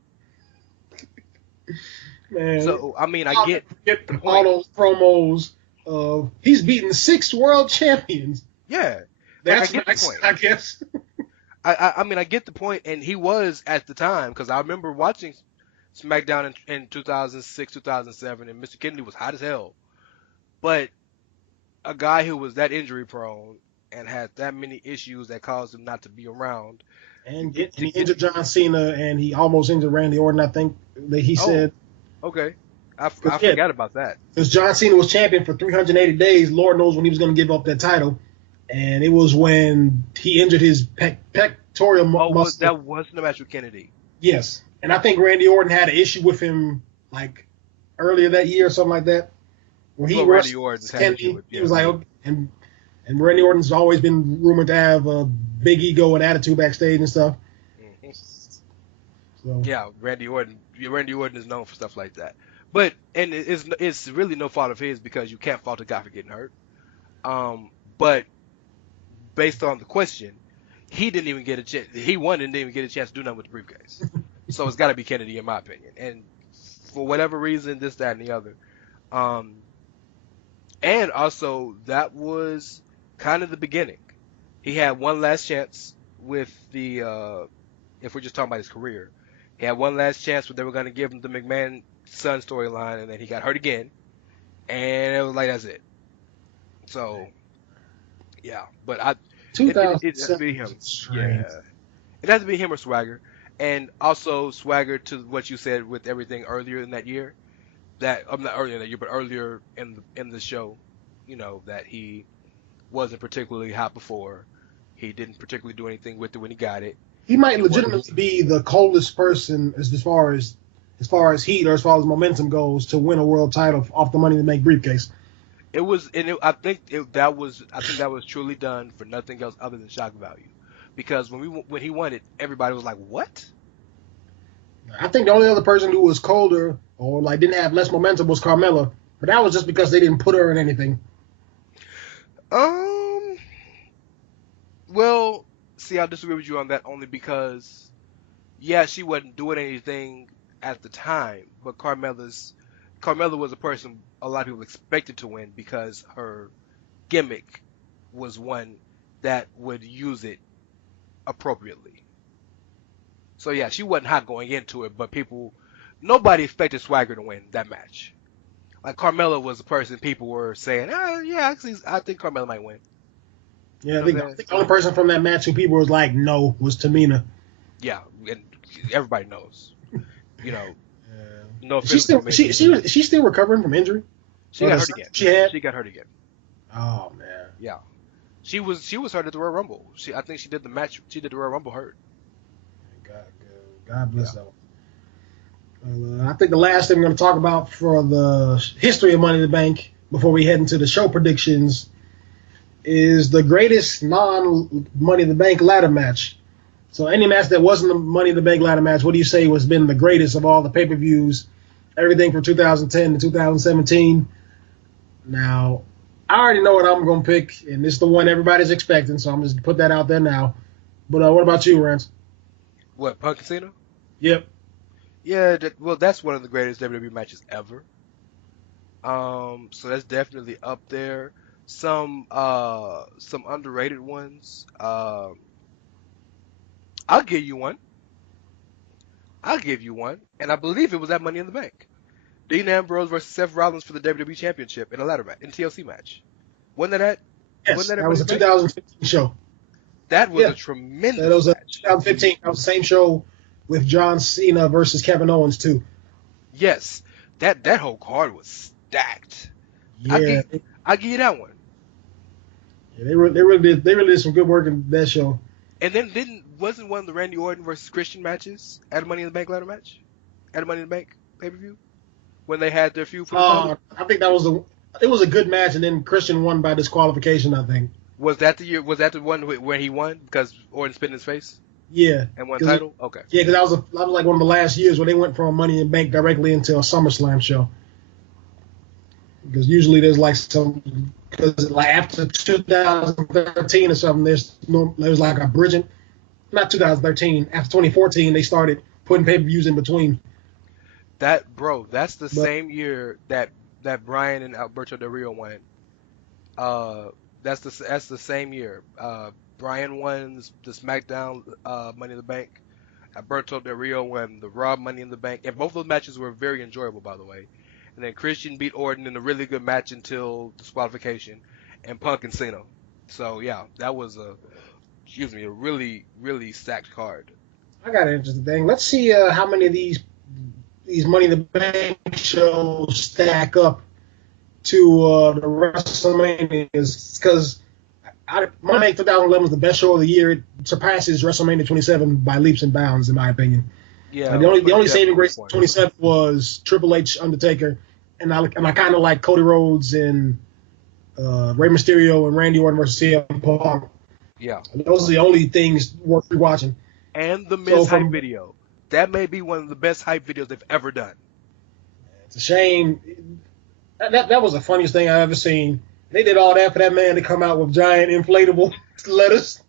Man, so I mean, I get all those promos of he's beaten 6 world champions. Yeah, that's nice, I guess. I mean, I get the point, and he was at the time, because I remember watching SmackDown in 2006, 2007, and Mr. Kennedy was hot as hell. But a guy who was that injury prone and had that many issues that caused him not to be around. And he injured John Cena, and he almost injured Randy Orton, I think that he said. Okay. I forgot about that. Because John Cena was champion for 380 days. Lord knows when he was going to give up that title. And it was when he injured his pectoral muscle. That wasn't a match with Kennedy. Yes. And I think Randy Orton had an issue with him like earlier that year or something like that. When he Randy Orton's Kennedy, he was like, okay. And Randy Orton's always been rumored to have a big ego and attitude backstage and stuff. Mm-hmm. So. Yeah, Randy Orton is known for stuff like that. But it's really no fault of his, because you can't fault a guy for getting hurt. But based on the question, he didn't even get a chance. He won and didn't even get a chance to do nothing with the briefcase. So it's got to be Kennedy, in my opinion. And for whatever reason, this, that, and the other. And also, that was kind of the beginning. He had one last chance with the, if we're just talking about his career, he had one last chance where they were going to give him the McMahon son storyline, and then he got hurt again. And it was like, that's it. So, yeah. But it has to be him. Yeah. It has to be him or Swagger. And also Swagger, to what you said with everything earlier in that year. Not earlier in that year, but earlier in the show, you know, that he wasn't particularly hot before. He didn't particularly do anything with it when he got it. He might legitimately be the coldest person as far as heat or as far as momentum goes to win a world title off the Money to Make briefcase. I think that was truly done for nothing else other than shock value, because when he won it, everybody was like, "What?" I think the only other person who was colder or like didn't have less momentum was Carmella, but that was just because they didn't put her in anything. Um. Well, see, I disagree with you on that only because, yeah, she wasn't doing anything at the time, but Carmella was a person a lot of people expected to win because her gimmick was one that would use it appropriately. So yeah, she wasn't hot going into it, but nobody expected Swagger to win that match. Like Carmella was the person people were saying, yeah, actually, I think Carmella might win. Yeah, You know I think the only person from that match who people was like no was Tamina. Yeah, and everybody knows. You know, no She's offense to Tamina. she's still recovering from injury. She got hurt again. She got hurt again. Oh man. Yeah, she was hurt at the Royal Rumble. I think she did the match. She did the Royal Rumble hurt. God bless them. I think the last thing we're going to talk about for the history of Money in the Bank before we head into the show predictions is the greatest non-Money in the Bank ladder match. So any match that wasn't a Money in the Bank ladder match, what do you say has been the greatest of all the pay-per-views, everything from 2010 to 2017? Now, I already know what I'm going to pick, and it's the one everybody's expecting, so I'm just put that out there now. But what about you, Rance? What, Punk and Cena? Yep. Yeah, that's one of the greatest WWE matches ever. So that's definitely up there. Some underrated ones. I'll give you one. And I believe it was at Money in the Bank. Dean Ambrose versus Seth Rollins for the WWE Championship in a ladder match, in TLC match. Wasn't that? Yes, that was a 2015 show. That was a tremendous that was match. 2015. That was the same show with John Cena versus Kevin Owens too. Yes, that whole card was stacked. Yeah, I give you that one. Yeah, they really did some good work in that show. And then wasn't one of the Randy Orton versus Christian matches at a Money in the Bank ladder match, at a Money in the Bank pay-per-view, when they had their feud for the title? I think it was a good match, and then Christian won by disqualification, I think. Was that the year? Was that the one where he won because Orton spit in his face? Yeah. And won the title? Okay. Yeah, because that was like one of the last years where they went from Money in the Bank directly into a SummerSlam show. Because usually there's like because like after 2013 or something, there's like a bridging. Not 2013. After 2014, they started putting pay-per-views in between. That's the same year that Bryan and Alberto Del Rio won. That's the same year. Bryan won the SmackDown Money in the Bank. Alberto Del Rio won the Raw Money in the Bank, and both those matches were very enjoyable, by the way. And then Christian beat Orton in a really good match until disqualification, and Punk and Cena. So yeah, that was a really, really stacked card. I got an interesting thing. Let's see how many of these Money in the Bank shows stack up to the WrestleManias, because Money in the Bank 2011 was the best show of the year. It surpasses WrestleMania 27 by leaps and bounds, in my opinion. Yeah. The only saving grace 27 was Triple H, Undertaker, and I kind of like Cody Rhodes and Rey Mysterio and Randy Orton versus CM Punk. Yeah. Those are the only things worth rewatching. And the Miz hype video. That may be one of the best hype videos they've ever done. It's a shame. That was the funniest thing I've ever seen. They did all that for that man to come out with giant inflatable letters.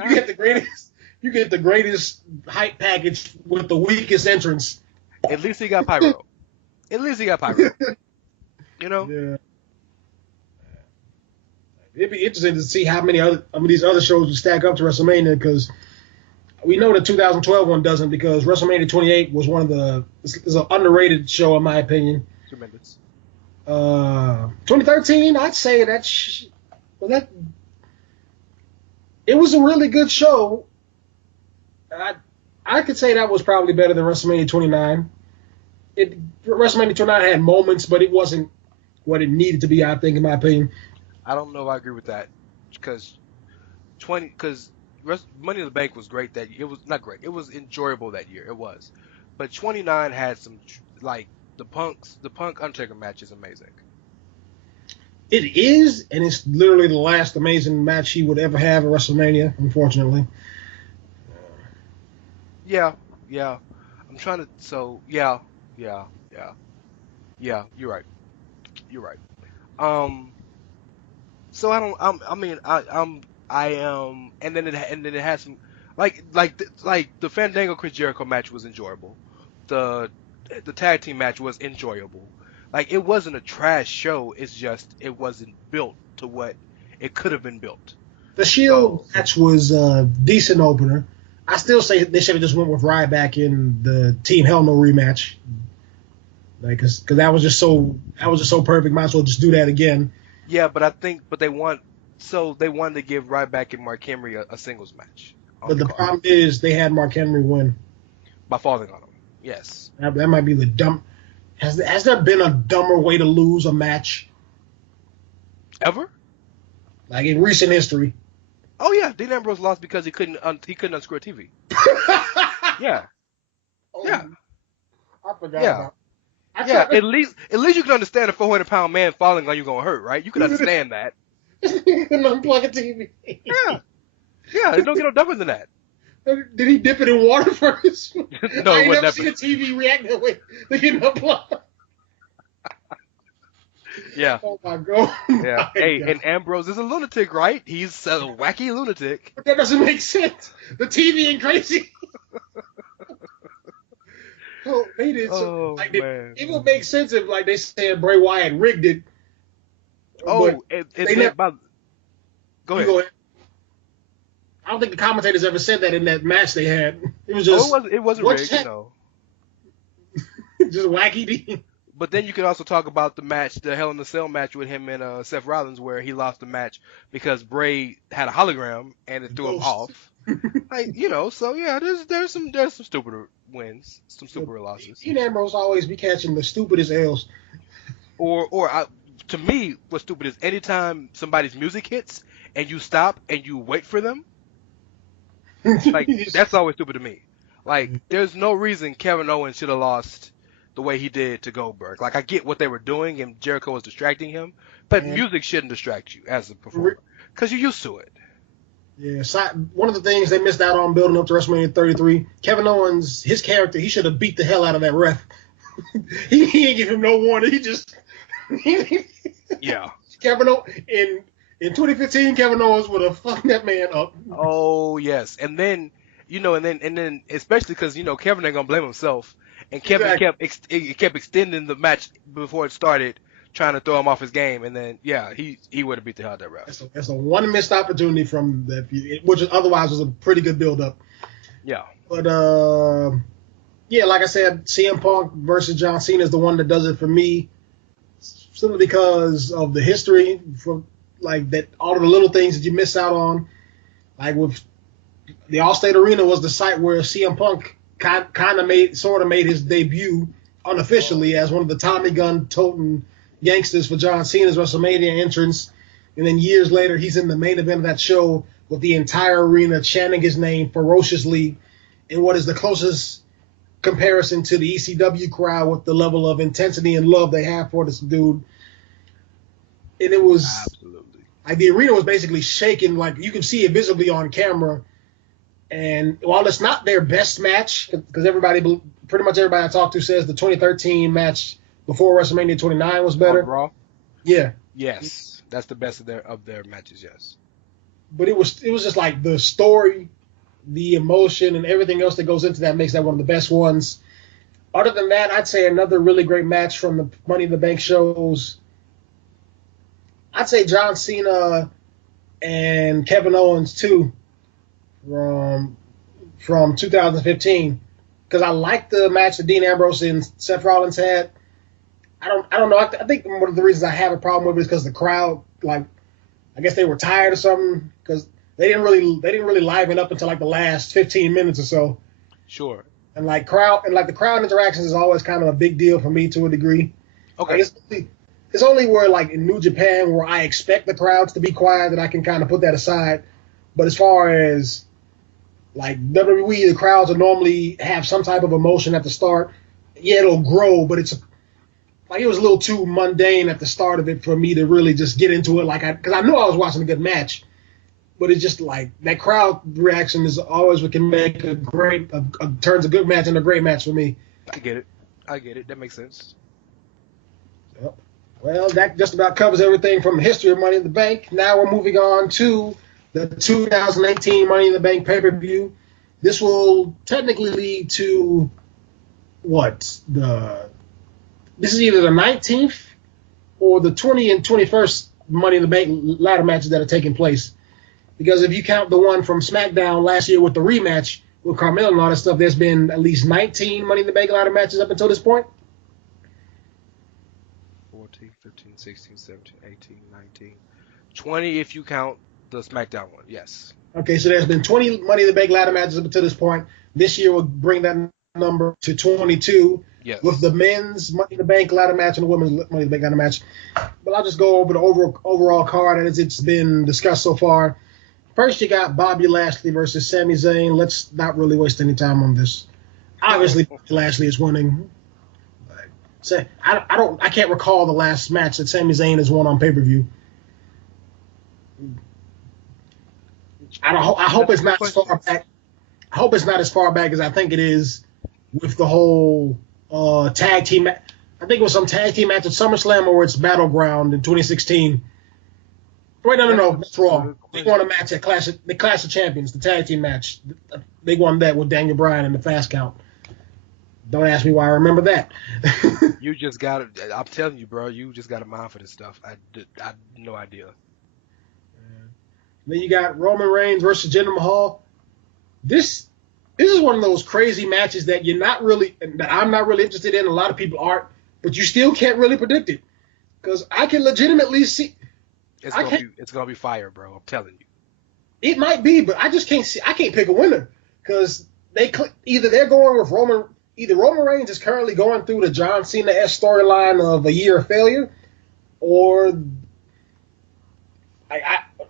You get the greatest hype package with the weakest entrance. At least he got pyro. You know? Yeah. It'd be interesting to see how many these other shows would stack up to WrestleMania, because we know the 2012 one doesn't, because WrestleMania 28 was is an underrated show in my opinion. Tremendous. 2013, I'd say it was a really good show. I could say that was probably better than WrestleMania 29. WrestleMania 29 had moments, but it wasn't what it needed to be, I think, in my opinion. I don't know if I agree with that, because Money in the Bank was great that year. It was not great. It was enjoyable that year. It was. But 29 had some, like, the Punk Undertaker match is amazing. It is, and it's literally the last amazing match he would ever have at WrestleMania, unfortunately. Yeah, yeah. I'm trying to. So yeah, yeah, yeah, yeah. You're right. You're right. Um. So I don't. I mean, I am. And then it has some. Like the Fandango Chris Jericho match was enjoyable. The the tag team match was enjoyable. Like it wasn't a trash show. It's just it wasn't built to what it could have been built. The Shield So match was a decent opener. I still say they should have just went with Ryback in the Team Hell No rematch, like because that was just so perfect. Might as well just do that again. yeah, but they wanted to give Ryback and Mark Henry a singles match on But the the card problem is they had Mark Henry win. by falling on him. Yes. That might be the dumb. Has there been a dumber way to lose a match Ever? like in recent history? Oh yeah, Dean Ambrose lost because he couldn't unscrew a TV. Yeah, Oh, yeah, I forgot yeah, about. I yeah. tried At least you can understand a 400-pound man falling on you gonna hurt, right? You can understand that. to unplug a TV. Yeah, yeah. It don't get no dumber than that. Did he dip it in water first? No, I it ain't would never never. seen a TV react that way. They get unplugged. Yeah, Oh my god. yeah. My Hey, god. and Ambrose is a lunatic, right? He's a wacky lunatic. But that doesn't make sense. The TV ain't crazy. So they did so Oh like man. it would make sense if like they said Bray Wyatt rigged it, but Oh, and they then never. go You ahead. go ahead. I don't think the commentators ever said that in that match they had. It was Oh, just it wasn't what's rigged, that? no. Just wacky D. But then you could also talk about the match, the Hell in a Cell match with him and Seth Rollins, where he lost the match because Bray had a hologram and it threw him Ghost. off. Like, so yeah, there's some stupider wins, some stupider losses. Dean Ambrose always be catching the stupidest L's. To me, what's stupid is anytime somebody's music hits and you stop and you wait for them, like that's always stupid to me. Like, there's no reason Kevin Owens should have lost the way he did to Goldberg. Like, I get what they were doing and Jericho was distracting him, but And music shouldn't distract you as a performer because you're used to it. yeah, one of the things they missed out on building up to WrestleMania 33, Kevin Owens, his character, he should have beat the hell out of that ref. he didn't give him no warning. He just Yeah. Kevin Owens in 2015, Kevin Owens would have fucked that man up. Oh yes, and then and then especially because Kevin ain't gonna blame himself, and Kevin Exactly. kept extending the match before it started, trying to throw him off his game, and then yeah, he would have beat the hell out of that ref. That's a one missed opportunity from that, which otherwise was a pretty good build up. Yeah. But yeah, like I said, CM Punk versus John Cena is the one that does it for me, simply because of the history, from like that, all of the little things that you miss out on, like with the Allstate Arena was the site where CM Punk kind of made his debut unofficially as one of the Tommy gun toting gangsters for John Cena's WrestleMania entrance, and then years later he's in the main event of that show with the entire arena chanting his name ferociously in what is the closest comparison to the ECW crowd with the level of intensity and love they have for this dude. And it was Absolutely. like the arena was basically shaking, like you can see it visibly on camera. And while it's not their best match, because pretty much everybody I talked to says the 2013 match before WrestleMania 29 was better. On Raw? Yeah, Yes, that's the best of their matches. Yes. but it was just like the story, the emotion, and everything else that goes into that makes that one of the best ones. Other than that, I'd say another really great match from the Money in the Bank shows. I'd say John Cena and Kevin Owens too, from 2015, because I like the match that Dean Ambrose and Seth Rollins had. I don't know. I think one of the reasons I have a problem with it is because the crowd, like, I guess they were tired or something, because they didn't really liven up until like the last 15 minutes or so. Sure. And like the crowd interactions is always kind of a big deal for me to a degree. Okay. Like it's only where like in New Japan where I expect the crowds to be quiet that I can kind of put that aside. But as far as like WWE, the crowds will normally have some type of emotion at the start. Yeah, it'll grow, but it's like it was a little too mundane at the start of it for me to really just get into it. Because I knew I was watching a good match, but it's just like that crowd reaction is always what can make turns a good match into a great match for me. I get it. That makes sense. Yep. Well, that just about covers everything from the history of Money in the Bank. Now we're moving on to the 2018 Money in the Bank pay-per-view. This will technically lead to this is either the 19th or the 20th and 21st Money in the Bank ladder matches that are taking place. Because if you count the one from SmackDown last year with the rematch with Carmella and all that stuff, there's been at least 19 Money in the Bank ladder matches up until this point. 14, 15, 16, 17, 18, 19, 20 if you count the SmackDown one, yes. Okay, so there's been 20 Money in the Bank ladder matches up until this point. This year will bring that number to 22 with the men's Money in the Bank ladder match and the women's Money in the Bank ladder match. But I'll just go over the overall card as it's been discussed so far. First, you got Bobby Lashley versus Sami Zayn. Let's not really waste any time on this. Obviously, Lashley is winning. I can't recall the last match that Sami Zayn has won on pay-per-view. I hope it's not as far back. I hope it's not as far back as I think it is with the whole tag team. I think it was some tag team match at SummerSlam or it's Battleground in 2016. Wait, no, that's wrong. They won a match at the Clash of Champions, the tag team match. They won that with Daniel Bryan in the Fast Count. Don't ask me why I remember that. You just got it. I'm telling you, bro. You just got a mind for this stuff. I had no idea. Then you got Roman Reigns versus Jinder Mahal. This is one of those crazy matches that I'm not really interested in. A lot of people aren't, but you still can't really predict it because I can legitimately see. It's gonna be fire, bro. I'm telling you. It might be, but I just can't see. I can't pick a winner because they're going with Roman. Either Roman Reigns is currently going through the John Cena-esque storyline of a year of failure, or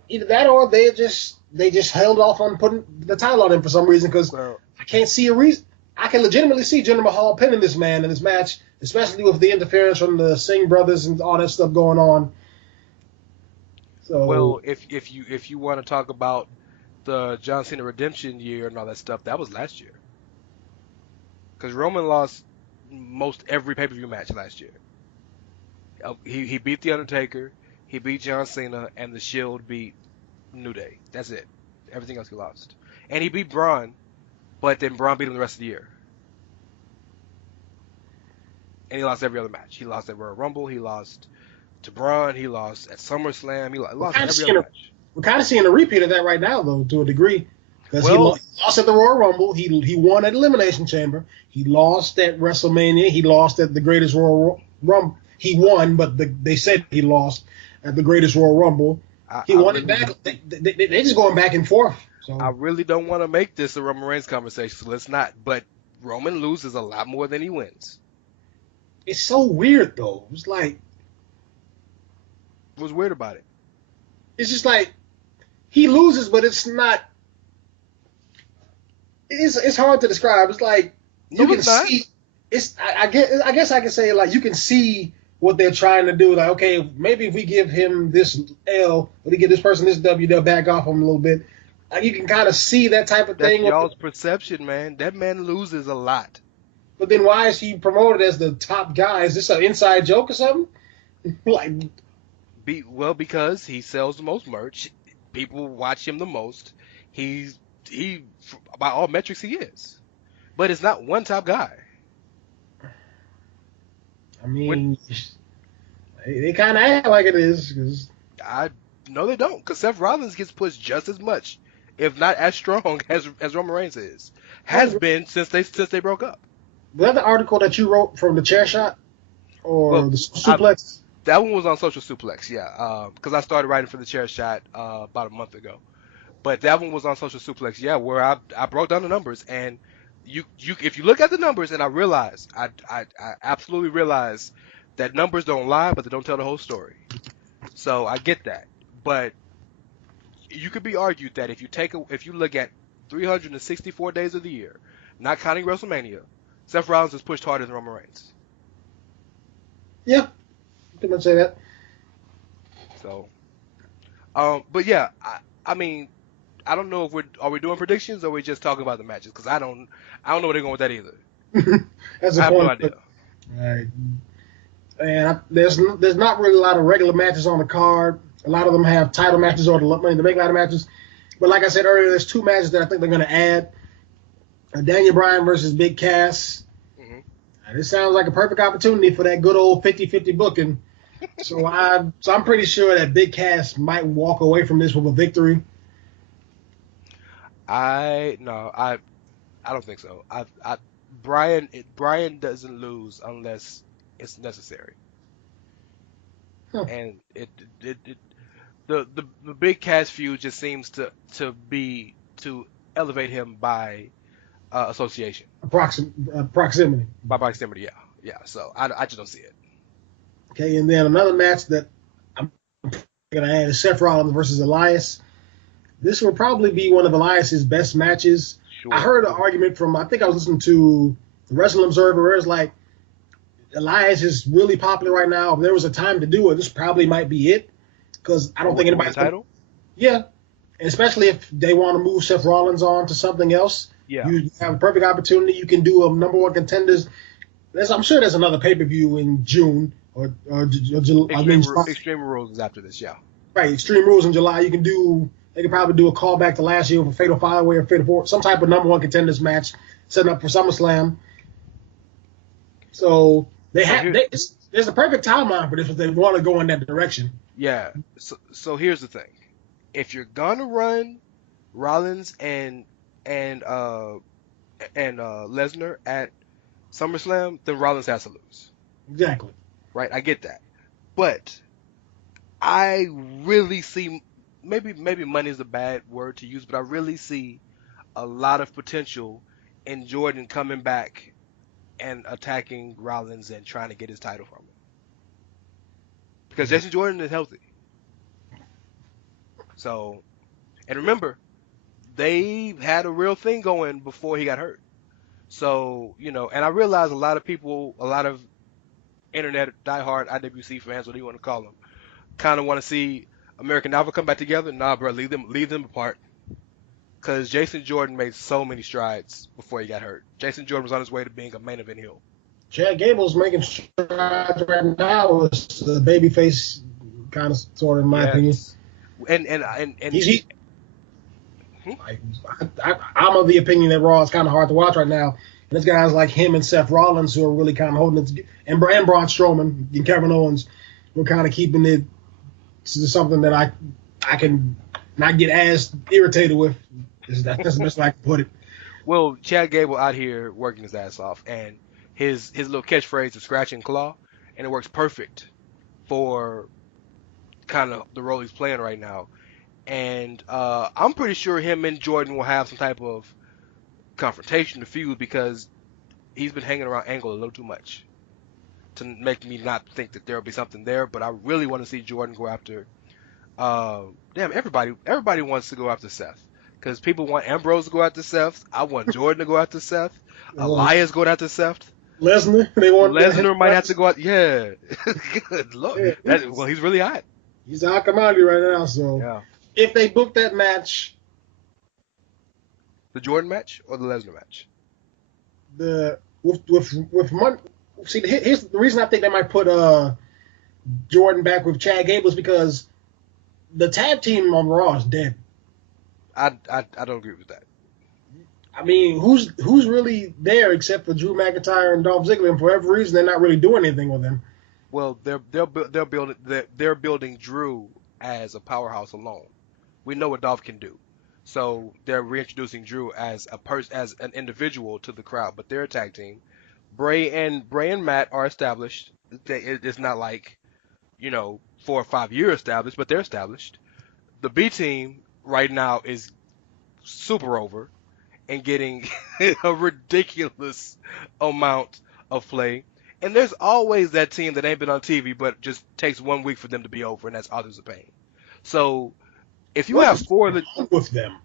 either that or they just held off on putting the title on him for some reason because I can't see a reason. I can legitimately see Jinder Mahal pinning this man in this match, especially with the interference from the Singh brothers and all that stuff going on. So, well, if you want to talk about the John Cena redemption year and all that stuff, that was last year. Because Roman lost most every pay-per-view match last year. He beat The Undertaker, he beat John Cena, and The Shield beat New Day. That's it. Everything else he lost. And he beat Braun, but then Braun beat him the rest of the year. And he lost every other match. He lost at Royal Rumble, he lost to Braun, he lost at SummerSlam, he lost every other match. We're kind of seeing a repeat of that right now, though, to a degree. Because he lost at the Royal Rumble. He won at Elimination Chamber. He lost at WrestleMania. He lost at the Greatest Royal Rumble. He won, but they said he lost at the Greatest Royal Rumble. He won it back. They're just going back and forth. So. I really don't want to make this a Roman Reigns conversation, so let's not. But Roman loses a lot more than he wins. It's so weird, though. It's like... What's weird about it? It's just like he loses, but it's not... It's hard to describe. It's like you can see. I guess I can say like you can see what they're trying to do. Like, okay, maybe if we give him this L, or we give this person this W, they'll back off him a little bit. Like you can kind of see that type of thing. That's y'all's perception, man. That man loses a lot. But then why is he promoted as the top guy? Is this an inside joke or something? Because he sells the most merch. People watch him the most. He by all metrics he is, but it's not one top guy. I mean, they kind of act like it is. No, they don't, because Seth Rollins gets pushed just as much, if not as strong as Roman Reigns has been since they broke up. Was that the article that you wrote from the Chair Shot or the Suplex? That one was on Social Suplex, yeah, because I started writing for the Chair Shot about a month ago. But that one was on Social Suplex, yeah, where I broke down the numbers, and you if you look at the numbers, and I absolutely realize that numbers don't lie, but they don't tell the whole story. So I get that, but you could be argued that if you look at 364 days of the year, not counting WrestleMania, Seth Rollins is pushed harder than Roman Reigns. Yeah, you can say that. So, but yeah, I mean. I don't know if we doing predictions or we just talking about the matches because I don't know where they're going with that either. That's I a have no point. idea. Right. And there's not really a lot of regular matches on the card. A lot of them have title matches or the Money in the Bank ladder matches. But like I said earlier, there's 2 matches that I think they're going to add. Daniel Bryan versus Big Cass. Hmm. And this sounds like a perfect opportunity for that good old 50-50 booking. So I'm pretty sure that Big Cass might walk away from this with a victory. I don't think so. Brian doesn't lose unless it's necessary, Huh. and it the big Cass feud just seems to elevate him by association, Proximity. by proximity. Yeah, yeah. So I just don't see it. Okay, and then another match that I'm going to add is Seth Rollins versus Elias. This will probably be one of Elias's best matches. I Sure. heard an argument from, I think I was listening to the Wrestling Observer, where it's like, Elias is really popular right now. If there was a time to do it, this probably might be it. Because I don't think To win the anybody's title. Yeah, and especially if they want to move Seth Rollins on to something else, Yeah. you have a perfect opportunity. You can do a number 1 contenders. I'm sure there's another pay-per-view in June or July. Extreme Rules is after this. Yeah. Right, Extreme Rules in July. They could probably do a callback to last year with a Fatal 5-Way or Fatal 4, some type of number 1 contenders match setting up for SummerSlam. So there's a perfect timeline for this if they want to go in that direction. Yeah. So here's the thing. If you're gonna run Rollins and Lesnar at SummerSlam, then Rollins has to lose. Exactly. Right? I get that. But I really see maybe money is a bad word to use, but I really see a lot of potential in Jordan coming back and attacking Rollins and trying to get his title from him. Because Jason Jordan is healthy. So, and remember, they had a real thing going before he got hurt. So, and I realize a lot of internet diehard IWC fans, what do you want to call them, kind of want to see American Alpha come back together. Nah, bro, leave them apart. Because Jason Jordan made so many strides before he got hurt. Jason Jordan was on his way to being a main event heel. Chad Gable's making strides right now as the babyface, kind of, sort of, in my opinion. And He's I'm of the opinion that Raw is kind of hard to watch right now. And there's guys like him and Seth Rollins who are really kind of holding it together, and Braun Strowman and Kevin Owens were kind of keeping it to something that I can not get as irritated with. That's the best way I can put it. Well, Chad Gable out here working his ass off, and his little catchphrase is scratch and claw, and it works perfect for kind of the role he's playing right now. And I'm pretty sure him and Jordan will have some type of confrontation to feud because he's been hanging around Angle a little too much to make me not think that there'll be something there. But I really want to see Jordan go after. Everybody wants to go after Seth because people want Ambrose to go after Seth. I want Jordan to go after Seth. Elias going after Seth. Lesnar might have to go out. Yeah, good lord. Yeah, he's really hot. He's a hot commodity right now. So yeah. If they book that match, the Jordan match or the Lesnar match, with money. See, here's the reason I think they might put Jordan back with Chad Gable is because the tag team on Raw is dead. I don't agree with that. I mean, who's really there except for Drew McIntyre and Dolph Ziggler, and for every reason they're not really doing anything with them. Well, they're building Drew as a powerhouse alone. We know what Dolph can do, so they're reintroducing Drew as an individual to the crowd. But they're a tag team. Bray and Matt are established. It's not like 4 or 5 years established, but they're established. The B team right now is super over and getting a ridiculous amount of play. And there's always that team that ain't been on TV, but just takes 1 week for them to be over, and that's Authors of Pain. So if you have 4 of the with them,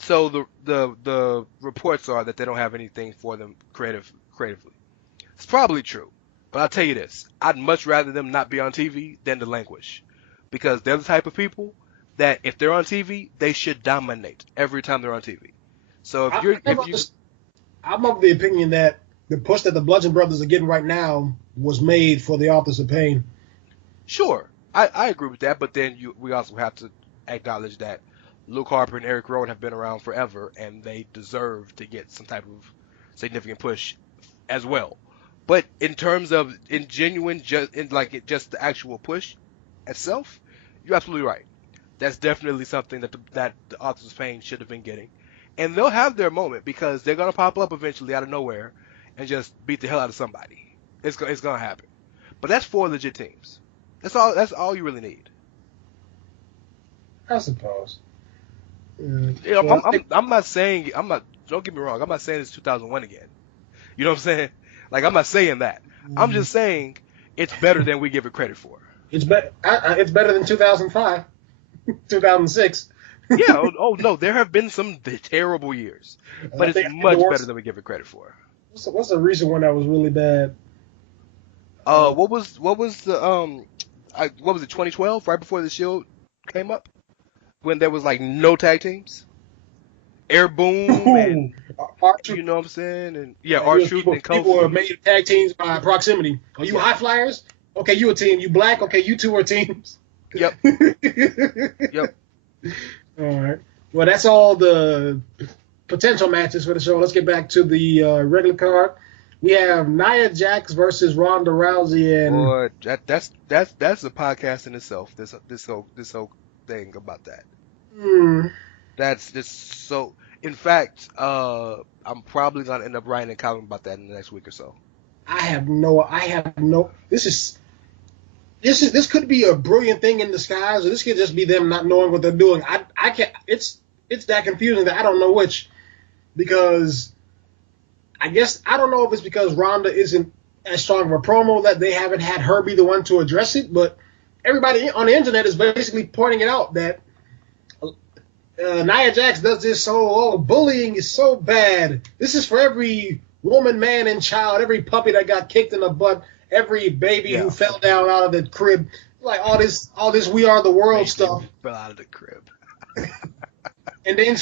so the reports are that they don't have anything for them creatively. It's probably true, but I'll tell you this: I'd much rather them not be on TV than to languish, because they're the type of people that if they're on TV, they should dominate every time they're on TV. So I'm of the opinion that the push that the Bludgeon Brothers are getting right now was made for the Authors of Pain. Sure, I agree with that, but then we also have to acknowledge that Luke Harper and Eric Rowan have been around forever, and they deserve to get some type of significant push as well. But in terms of just the actual push itself, you're absolutely right. That's definitely something that the Authors of Pain should have been getting, and they'll have their moment because they're gonna pop up eventually out of nowhere and just beat the hell out of somebody. It's gonna happen. But that's 4 legit teams. That's all you really need. I suppose. I'm not saying don't get me wrong, I'm not saying it's 2001 again. You know what I'm saying? Like, I'm not saying that. I'm just saying it's better than we give it credit for. It's better than 2005, 2006. Yeah. Oh no, there have been some terrible years, but it's much better than we give it credit for. What's the recent one that was really bad? What was the what was it, 2012, right before the Shield came up, when there was like no tag teams? Air Boom and you know what I'm saying, and R-Truth and Kofi. People were made tag teams by proximity. Are you high flyers? Okay, you a team. You black? Okay, you two are teams. Yep. Yep. All right. Well, that's all the potential matches for the show. Let's get back to the regular card. We have Nia Jax versus Ronda Rousey, and boy, that's a podcast in itself. This whole thing about that. That's just so. In fact, I'm probably gonna end up writing a column about that in the next week or so. I have no. This could be a brilliant thing in disguise, or this could just be them not knowing what they're doing. I can't. It's that confusing that I don't know which, because I guess I don't know if it's because Ronda isn't as strong of a promo that they haven't had her be the one to address it, but everybody on the internet is basically pointing it out that Nia Jax does this bullying is so bad. This is for every woman, man, and child, every puppy that got kicked in the butt, every baby who fell down out of the crib, like all this We Are the World stuff. Fell out of the crib. And then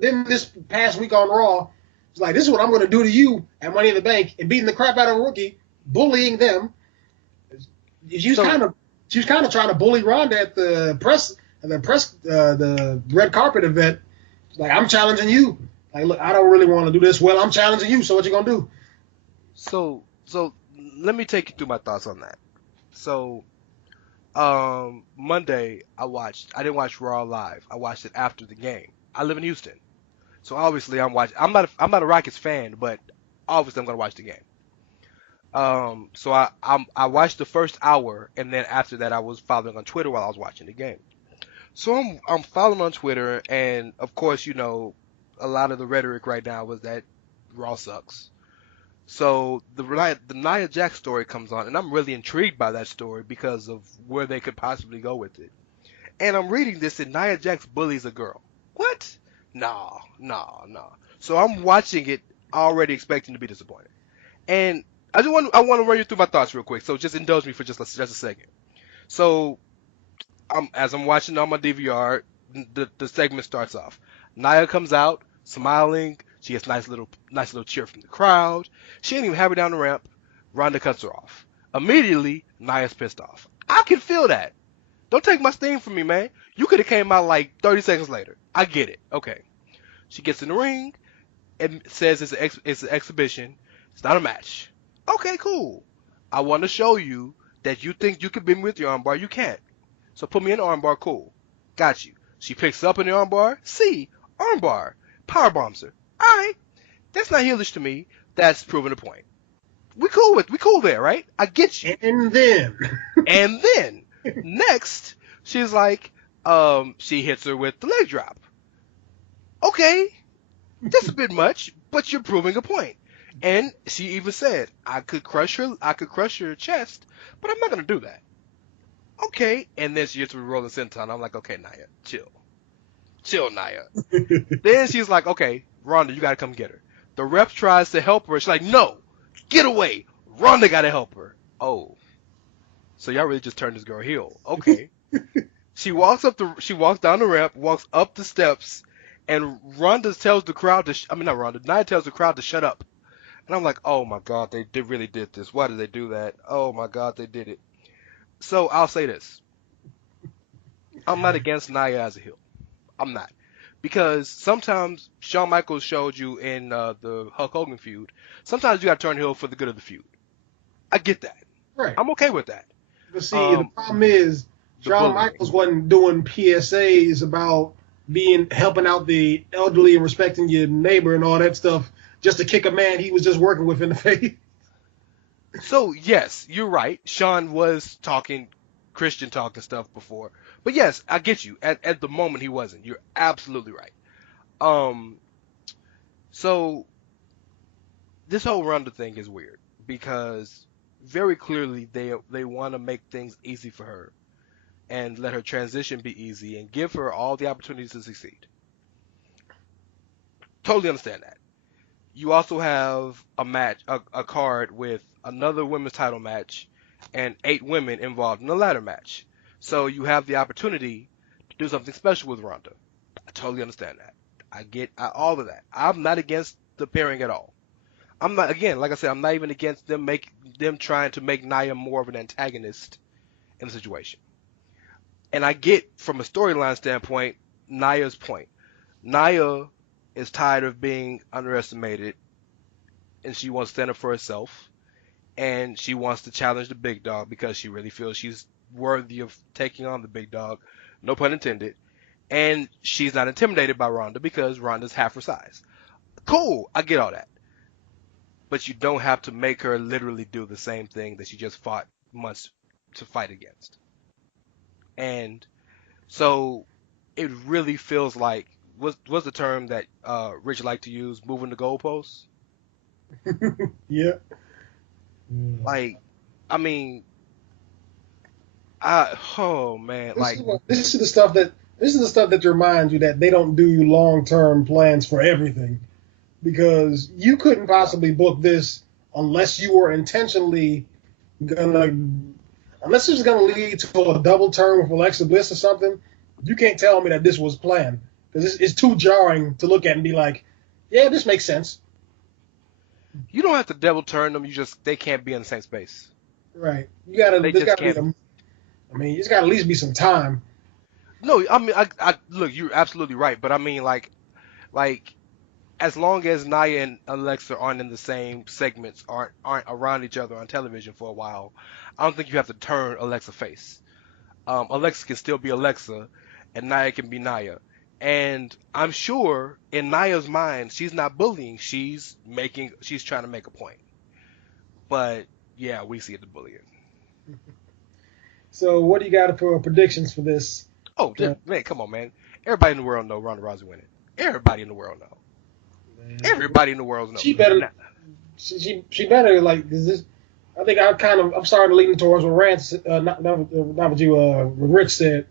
then this past week on Raw, it's like, this is what I'm going to do to you at Money in the Bank, and beating the crap out of a rookie, bullying them. She was kind of trying to bully Ronda at the red carpet event. Like, I'm challenging you. Like, look, I don't really want to do this. Well, I'm challenging you. So what you gonna do? So let me take you through my thoughts on that. So, Monday I didn't watch Raw live. I watched it after the game. I live in Houston, so obviously I'm not a Rockets fan, but obviously I'm gonna watch the game. So I watched the first hour, and then after that I was following on Twitter while I was watching the game. So I'm following on Twitter, and of course, you know, a lot of the rhetoric right now was that Raw sucks. So the Nia Jax story comes on, and I'm really intrigued by that story because of where they could possibly go with it. And I'm reading this, and Nia Jax bullies a girl. What? No. So I'm watching it already expecting to be disappointed. And I want to run you through my thoughts real quick. So just indulge me for just a second. So as I'm watching on my DVR, the segment starts off. Nia comes out smiling. She gets nice little cheer from the crowd. She ain't even halfway down the ramp. Ronda cuts her off. Immediately, Nia's pissed off. I can feel that. Don't take my steam from me, man. You could have came out like 30 seconds later. I get it. Okay. She gets in the ring and says it's an exhibition. It's not a match. Okay, cool. I want to show you that you think you can beat me with your armbar. You can't. So put me in the armbar. Cool. Got you. She picks up in the armbar. See, armbar. Power bombs her. All right. That's not heelish to me. That's proving a point. We cool there, right? I get you. And then next, she's like, she hits her with the leg drop. Okay, that's a bit much, but you're proving a point. And she even said, I could crush her chest, but I'm not gonna do that. Okay, and then she hits with rolling senton. I'm like, okay, Nia, chill, Nia. Then she's like, okay, Ronda, you gotta come get her. The ref tries to help her. She's like, no, get away. Ronda gotta help her. Oh, so y'all really just turned this girl heel. Okay. She walks down the ramp, walks up the steps, and Ronda tells the crowd not Ronda, Nia tells the crowd to shut up. And I'm like, oh my God, they really did this. Why did they do that? Oh my God, they did it. So I'll say this. I'm not against Nia as a heel. I'm not. Because sometimes Shawn Michaels showed you in the Hulk Hogan feud, sometimes you got to turn heel for the good of the feud. I get that. Right. I'm okay with that. But see, the problem is Shawn Michaels wasn't doing PSAs about helping out the elderly and respecting your neighbor and all that stuff just to kick a man he was just working with in the face. So yes, you're right. Shawn was talking Christian talk and stuff before. But yes, I get you. At the moment he wasn't. You're absolutely right. So this whole Ronda thing is weird because very clearly they want to make things easy for her and let her transition be easy and give her all the opportunities to succeed. Totally understand that. You also have a card with another women's title match and 8 women involved in the ladder match. So you have the opportunity to do something special with Ronda. I totally understand that. I get all of that. I'm not against the pairing at all. I'm not, again, like I said, I'm not even against them trying to make Nia more of an antagonist in the situation. And I get, from a storyline standpoint, Nia's point. Nia is tired of being underestimated, and she wants to stand up for herself, and she wants to challenge the big dog because she really feels she's worthy of taking on the big dog, no pun intended, and she's not intimidated by Ronda because Ronda's half her size. Cool, I get all that. But you don't have to make her literally do the same thing that she just fought months to fight against. And so it really feels like, what's the term that Rich liked to use, moving the goalposts? Yeah. Like, I mean, oh man, this is the stuff that reminds you that they don't do long-term plans for everything, because you couldn't possibly book this unless you were intentionally unless it was gonna lead to a double turn with Alexa Bliss or something. You can't tell me that this was planned, because it's too jarring to look at and be like, yeah, this makes sense. You don't have to double turn them. They can't be in the same space. Right. You gotta. You just gotta at least be some time. No, I mean, I look. You're absolutely right, but I mean, like, as long as Nia and Alexa aren't in the same segments, aren't around each other on television for a while, I don't think you have to turn Alexa face. Alexa can still be Alexa, and Nia can be Nia. And I'm sure in Nia's mind, she's not bullying. She's trying to make a point. But yeah, we see the bullying. So what do you got for predictions for this? Oh, man, come on, man. Everybody in the world know Ronda Rousey winning. Everybody in the world know. Man. Everybody in the world knows. She better. She better, like, this. I think I'm starting to lean towards what Rance, not what you, Rich said.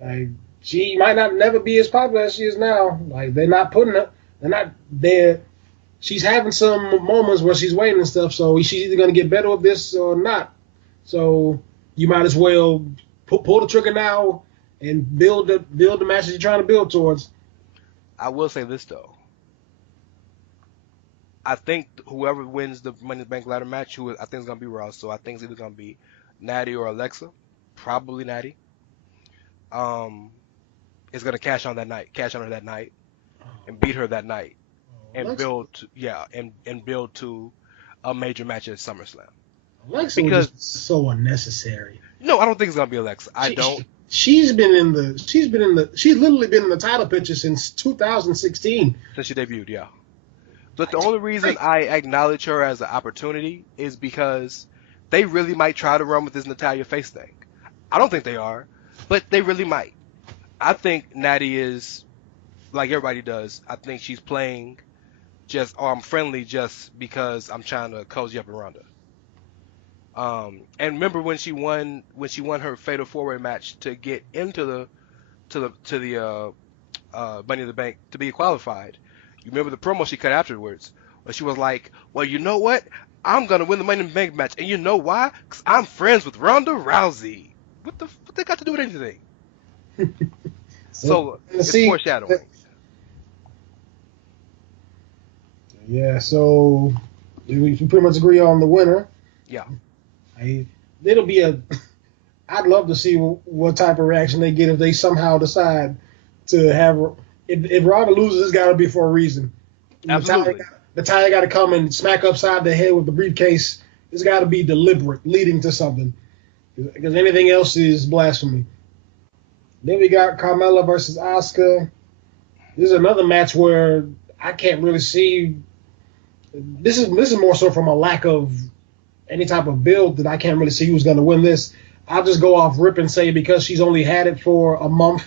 Like, she might not never be as popular as she is now. Like, they're not putting her. They're not there. She's having some moments where she's waiting and stuff. So she's either going to get better with this or not. So you might as well pull the trigger now and build the match that you're trying to build towards. I will say this though. I think whoever wins the Money in the Bank ladder match, I think is going to be Rouse. So I think it's either going to be Natty or Alexa. Probably Natty. Is going to cash on her that night, and beat her that night, and build to a major match at SummerSlam. Alexa was just so unnecessary. No, I don't think it's going to be Alexa. She's literally been in the title picture since 2016. Since she debuted, yeah. But the only reason I acknowledge her as an opportunity is because they really might try to run with this Natalya face thing. I don't think they are, but they really might. I think Natty is, like everybody does, I think she's playing I'm friendly just because I'm trying to cozy up around her. And remember when she won her Fatal 4-Way match to get into the Money in the Bank to be qualified. You remember the promo she cut afterwards, where she was like, well, you know what? I'm going to win the Money in the Bank match. And you know why? Because I'm friends with Ronda Rousey. What they got to do with anything? So it's foreshadowing. Yeah, so we pretty much agree on the winner. Yeah. It'll be I'd love to see what type of reaction they get if they somehow decide to have. If Robert loses, it's got to be for a reason. Absolutely. Natalia got to come and smack upside the head with the briefcase. It's got to be deliberate, leading to something. Because anything else is blasphemy. Then we got Carmella versus Asuka. This is another match where I can't really see. This is more so from a lack of any type of build that I can't really see who's going to win this. I'll just go off rip and say because she's only had it for a month,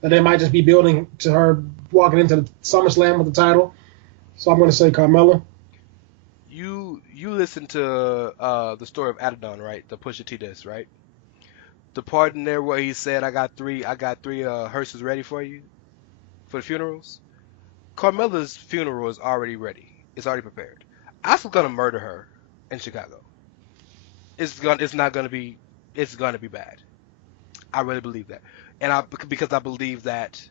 that they might just be building to her walking into the SummerSlam with the title. So I'm going to say Carmella. You listened to the story of Adidon, right? The Pusha T disc, right? The part in there where he said, "I got three hearses ready for you for the funerals." Carmella's funeral is already ready. It's already prepared. Asuka's gonna murder her in Chicago. It's gonna be bad. I really believe that, because I believe that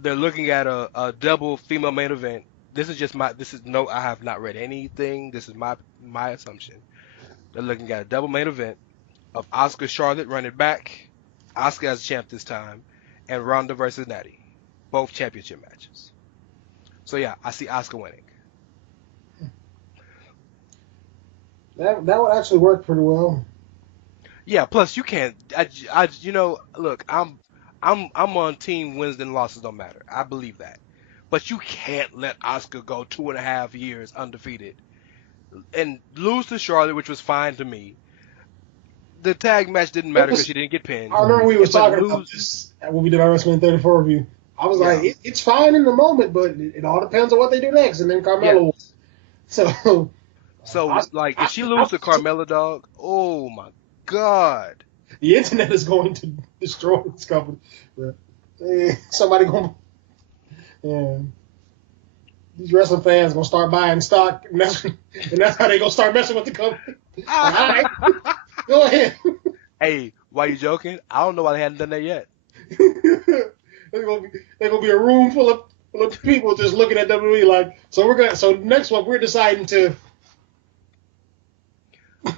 they're looking at a double female main event. I have not read anything. This is my assumption. They're looking at a double main event of Asuka Charlotte running back, Asuka as champ this time, and Ronda versus Natty, both championship matches. So yeah, I see Asuka winning. That would actually work pretty well. Yeah. Plus, you can't. Look, I'm on team wins and losses don't matter. I believe that, but you can't let Asuka go 2.5 years undefeated and lose to Charlotte, which was fine to me. The tag match didn't matter because she didn't get pinned. I remember we was talking about this when we did our WrestleMania 34 review. I was like, it's fine in the moment, but it all depends on what they do next. And then Carmella was. So if she loses to Carmella, dog, oh my God. The internet is going to destroy this company. Somebody going to... These wrestling fans going to start buying stock, and that's how they going to start messing with the company. All right. Go ahead. Hey, why you joking? I don't know why they hadn't done that yet. There's gonna be a room full of people just looking at WWE like, so next one we're deciding to.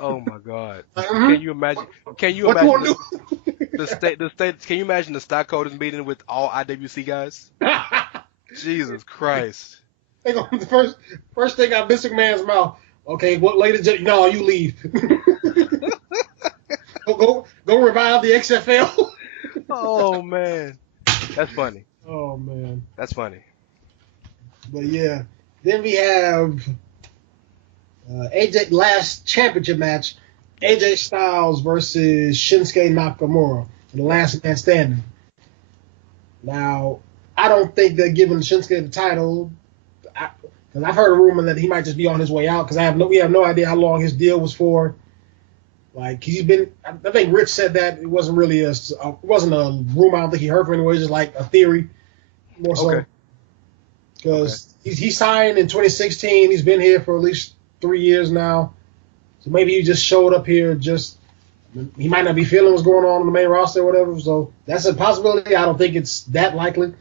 Oh my God! Mm-hmm. Can you imagine? Can you imagine the state? Can you imagine the stockholders meeting with all IWC guys? Jesus Christ! The first thing out of Vince McMahon's mouth. Okay, what, ladies and gentlemen? No, you leave. Go revive the XFL. Oh man, that's funny. Oh man, that's funny. But yeah, then we have AJ last championship match: AJ Styles versus Shinsuke Nakamura, the last man standing. Now, I don't think they're giving Shinsuke the title. Because I've heard a rumor that he might just be on his way out. Because we have no idea how long his deal was for. Like he's been, I think Rich said that it wasn't really it wasn't a rumor. I don't think he heard from anyone. It was just like a theory, more so. Because he signed in 2016. He's been here for at least 3 years now. So maybe he just showed up here. He might not be feeling what's going on in the main roster or whatever. So that's a possibility. I don't think it's that likely.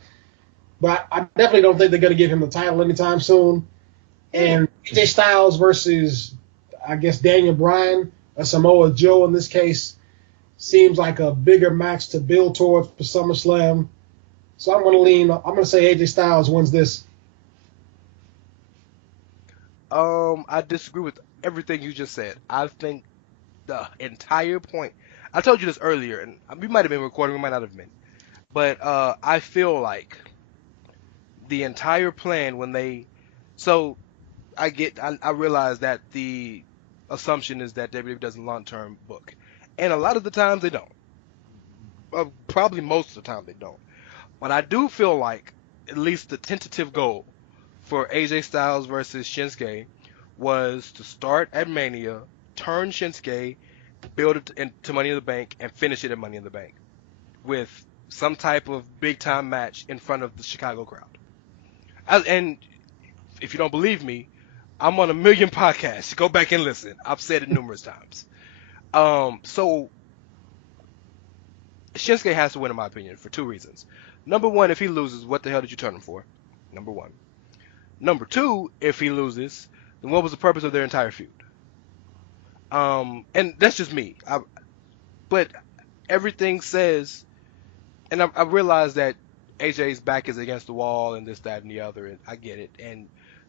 But I definitely don't think they're going to give him the title anytime soon. And AJ Styles versus, I guess, Daniel Bryan, or Samoa Joe in this case, seems like a bigger match to build towards for SummerSlam. So I'm going to say AJ Styles wins this. I disagree with everything you just said. I think the entire point, I told you this earlier, and we might have been recording, we might not have been. But I feel like the entire plan I realize that the assumption is that WWE doesn't long-term book, and a lot of the times they don't. Probably most of the time they don't. But I do feel like at least the tentative goal for AJ Styles versus Shinsuke was to start at Mania, turn Shinsuke, build it into Money in the Bank, and finish it at Money in the Bank with some type of big-time match in front of the Chicago crowd. And if you don't believe me, I'm on 1 million podcasts. Go back and listen. I've said it numerous times. So Shinsuke has to win in my opinion for two reasons. Number one, if he loses, what the hell did you turn him for? Number one. Number two, if he loses, then what was the purpose of their entire feud? And that's just me. But everything says, and I realize that AJ's back is against the wall and this, that, and the other, and I get it. And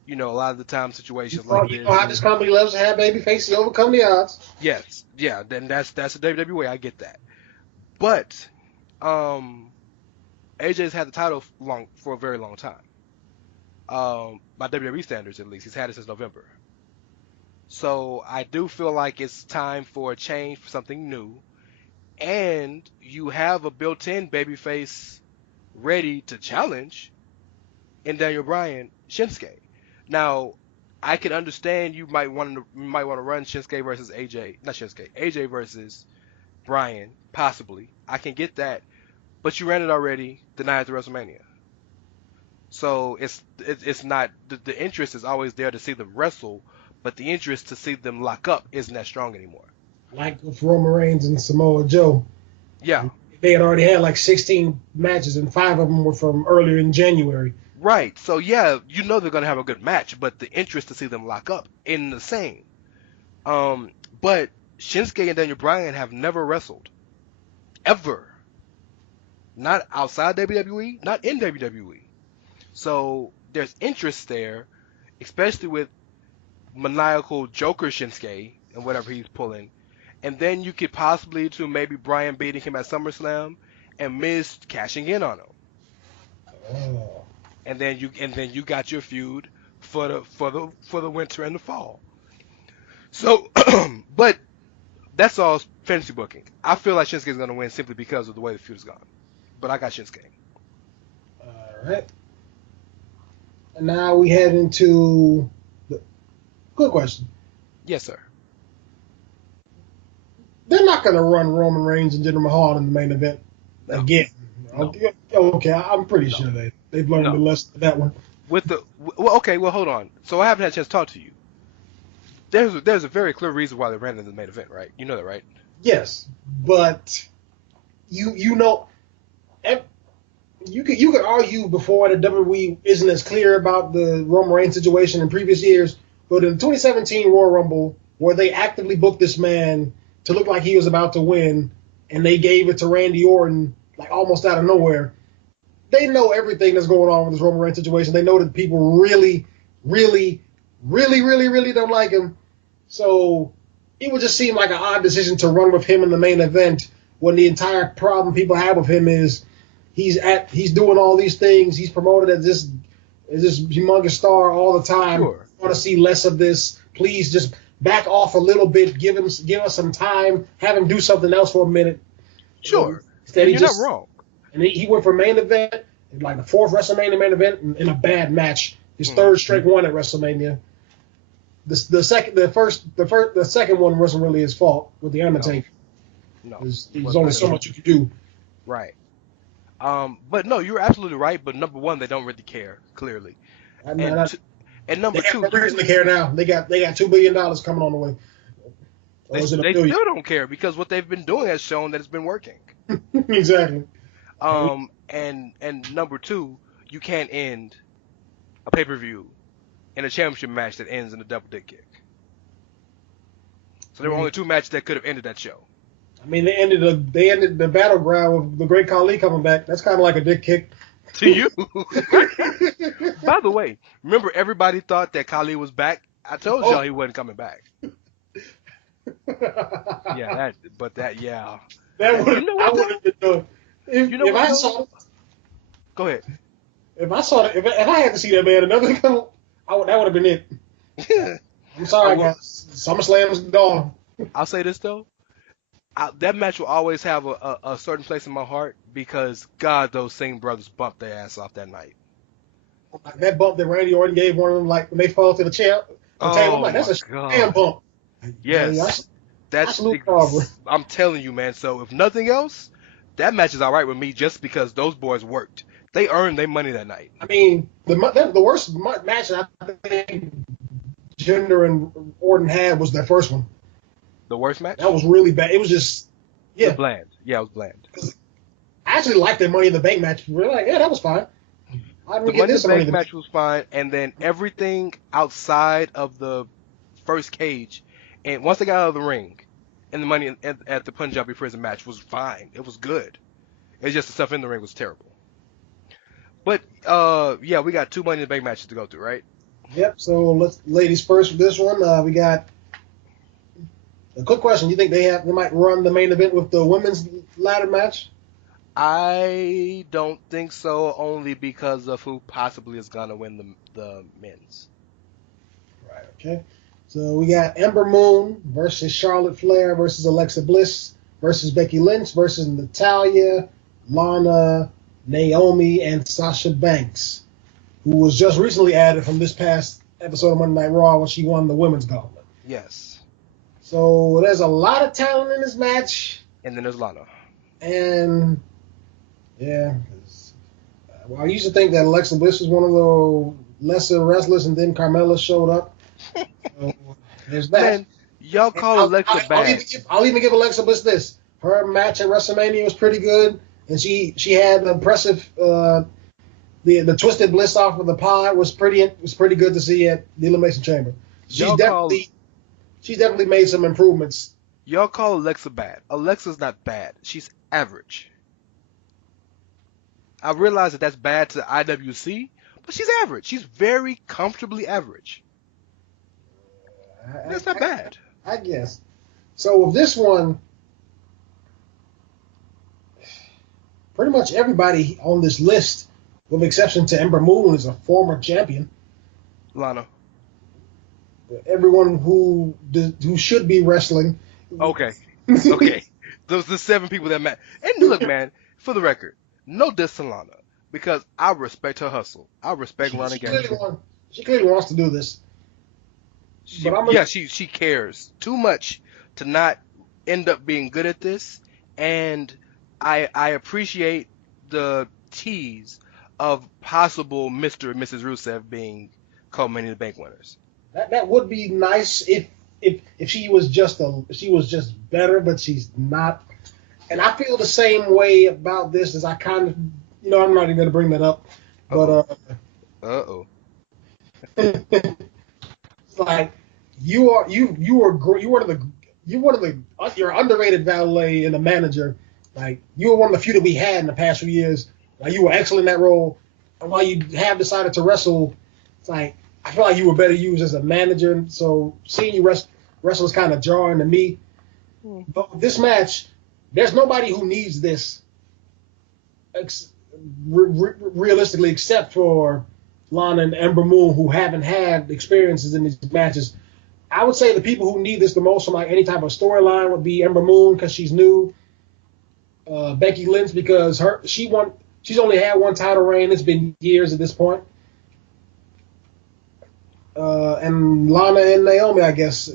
a lot of the time situations like You this. know how this company loves to have baby faces overcome the odds. Yes, yeah. Then that's the WWE. I get that. But AJ's had the title for a very long time. By WWE standards, at least, he's had it since November. So I do feel like it's time for a change, for something new, and you have a built-in babyface ready to challenge in Daniel Bryan, Shinsuke. Now, I can understand you might want to run Shinsuke versus AJ, not Shinsuke, AJ versus Bryan, possibly. I can get that, but you ran it already the night after WrestleMania. So it's not the interest is always there to see them wrestle, but the interest to see them lock up isn't that strong anymore. Like with Roman Reigns and Samoa Joe. Yeah. They had already had like 16 matches, and 5 of them were from earlier in January. Right. So, yeah, they're going to have a good match, but the interest to see them lock up isn't the same. But Shinsuke and Daniel Bryan have never wrestled. Ever. Not outside WWE, not in WWE. So, there's interest there, especially with maniacal Joker Shinsuke and whatever he's pulling. And then you could possibly to maybe Bryan beating him at SummerSlam and Miz cashing in on him. Oh. And then you got your feud for the winter and the fall. So, but that's all fantasy booking. I feel like Shinsuke is going to win simply because of the way the feud is gone. But I got Shinsuke. All right. And now we head into the good question. Yes, sir. They're not going to run Roman Reigns and Jinder Mahal in the main event again. No. Okay, I'm pretty sure they've learned the lesson of that one. Hold on. So I haven't had a chance to talk to you. There's a very clear reason why they ran in the main event, right? You know that, right? Yes, but you know, you could argue before that WWE isn't as clear about the Roman Reigns situation in previous years, but in the 2017 Royal Rumble, where they actively booked this man to look like he was about to win, and they gave it to Randy Orton like almost out of nowhere. They know everything that's going on with this Roman Reigns situation. They know that people really, really, really, really, really don't like him. So it would just seem like an odd decision to run with him in the main event when the entire problem people have with him is he's doing all these things. He's promoted as this humongous star all the time. Sure. I want to see less of this. Please just back off a little bit. Give us some time. Have him do something else for a minute. Sure. Instead, You're not wrong. And he went for main event, like the 4th WrestleMania main event, in a bad match. His 3rd straight one at WrestleMania. The second one wasn't really his fault with the Undertaker. No. There's only so much you could do. Right. But no, you're absolutely right. But number one, they don't really care, clearly. And number they two, have no reason to care now. They got $2 billion coming on the way. They still don't care because what they've been doing has shown that it's been working. Exactly. And number two, you can't end a pay-per-view in a championship match that ends in a double dick kick. So there were only 2 matches that could have ended that show. I mean, they ended the battleground with the Great Khali coming back. That's kind of like a dick kick. To you. By the way, remember everybody thought that Khali was back? I told y'all he wasn't coming back. Yeah. That would have been done. If I saw it, go ahead. If I saw it, if I had to see that man another come, that would have been it. I'm sorry, guys. SummerSlam's gone. I'll say this though. That match will always have a certain place in my heart because God, those Singh brothers bumped their ass off that night. Like that bump that Randy Orton gave one of them, like when they fell to the table. I'm like, that's a damn bump. Yes, I'm telling you, man. So if nothing else, that match is all right with me just because those boys worked. They earned their money that night. I mean, the worst match I think Jinder and Orton had was their first one. The worst match? That was really bad. It was just, It was bland. Yeah, it was bland. I actually liked the Money in the Bank match. We're like, yeah, that was fine. Why didn't we The get Money in this the Money in Bank the Bank? match was fine, and then everything outside of the first cage, and once they got out of the ring, and the Money at the Punjabi Prison match was fine. It was good. It's just the stuff in the ring was terrible. But yeah, we got 2 Money in the Bank matches to go through, right? Yep. So let's ladies first for this one. We got a quick question. You think they might run the main event with the women's ladder match? I don't think so, only because of who possibly is gonna win the men's. Right. Okay. So we got Ember Moon versus Charlotte Flair versus Alexa Bliss versus Becky Lynch versus Natalya, Lana, Naomi, and Sasha Banks, who was just recently added from this past episode of Monday Night Raw when she won the women's gauntlet. Yes. So there's a lot of talent in this match. And then there's Lana. And, yeah, I used to think that Alexa Bliss was one of the lesser wrestlers, and then Carmella showed up. So there's that. Man, y'all call Alexa bad. I'll even give Alexa Bliss this. Her match at WrestleMania was pretty good, and she had impressive. The twisted bliss off of the pod was pretty good to see at the Elimination Chamber. She's definitely made some improvements. Y'all call Alexa bad. Alexa's not bad. She's average. I realize that that's bad to IWC, but she's average. She's very comfortably average. That's not bad. I guess. So with this one, pretty much everybody on this list, with exception to Ember Moon, is a former champion. Lana. Everyone who should be wrestling. Okay. Those are the 7 people that matter. And look, man, for the record, no diss to Lana, because I respect her hustle. I respect Lana Gage. She clearly wants to do this. She cares too much to not end up being good at this, and I appreciate the tease of possible Mr. and Mrs. Rusev being co-Money in the Bank winners. That would be nice if she was just better, but she's not. And I feel the same way about this as I kind of, I'm not even going to bring that up, but it's like you're underrated valet and a manager. Like, you were one of the few that we had in the past few years. Like, you were excellent in that role. And while you have decided to wrestle, it's like, I feel like you were better used as a manager. So seeing you wrestle is kind of jarring to me. But with this match, there's nobody who needs this realistically, except for Lana and Ember Moon, who haven't had experiences in these matches. I would say the people who need this the most from like any type of storyline would be Ember Moon, because she's new. Becky Lynch, because she's only had one title reign. It's been years at this point. And Lana and Naomi, I guess.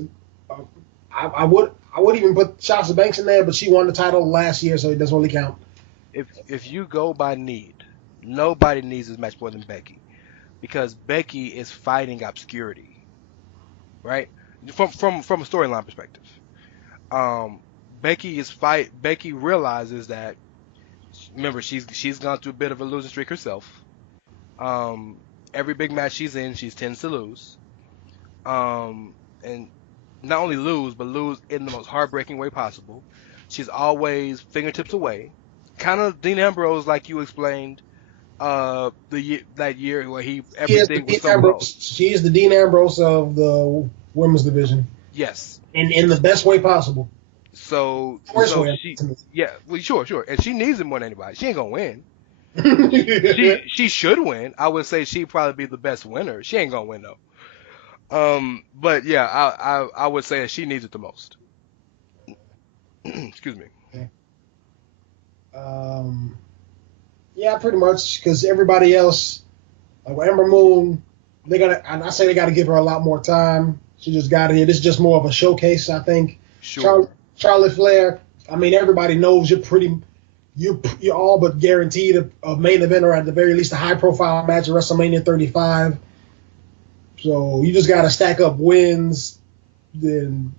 I would even put Sasha Banks in there, but she won the title last year, so it doesn't really count. If you go by need, nobody needs this match more than Becky, because Becky is fighting obscurity, right? From a storyline perspective. Becky realizes that, remember, she's gone through a bit of a losing streak herself. Every big match she's in, she tends to lose. And not only lose, but lose in the most heartbreaking way possible. She's always fingertips away. Kind of Dean Ambrose, like you explained, that year where everything was so close. She is the Dean Ambrose of the women's division. Yes. In the best way possible. Sure. And she needs it more than anybody. She ain't gonna win. she should win. I would say she'd probably be the best winner. She ain't gonna win though. But yeah, I would say that she needs it the most. Excuse me. Okay. Yeah, pretty much, because everybody else, like Ember Moon, they gotta give her a lot more time. She just got here. This is just more of a showcase, I think. Sure. Charlotte Flair, I mean, everybody knows you're all but guaranteed a main event, or at the very least a high-profile match at WrestleMania 35. So you just got to stack up wins in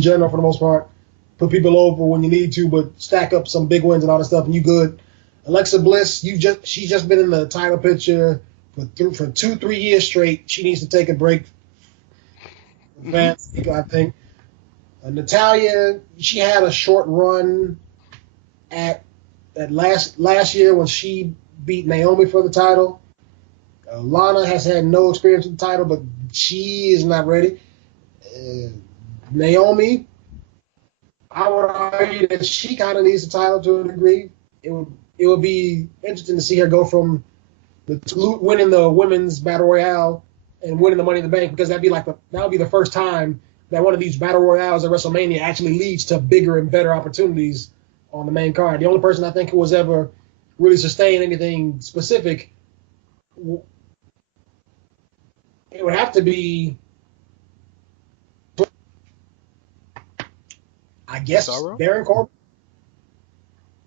general for the most part. Put people over when you need to, but stack up some big wins and all that stuff, and you good. Alexa Bliss, she's just been in the title picture for 2-3 years straight. She needs to take a break. Fans, I think. Natalia, she had a short run at last year when she beat Naomi for the title. Lana has had no experience with the title, but she is not ready. Naomi, I would argue that she kind of needs the title to a degree. It would be interesting to see her go from winning the women's battle royale and winning the Money in the Bank, because that would be the first time that one of these battle royales at WrestleMania actually leads to bigger and better opportunities on the main card. The only person I think who was ever really sustained anything specific, it would have to be, I guess, Cesaro? Baron Corbin.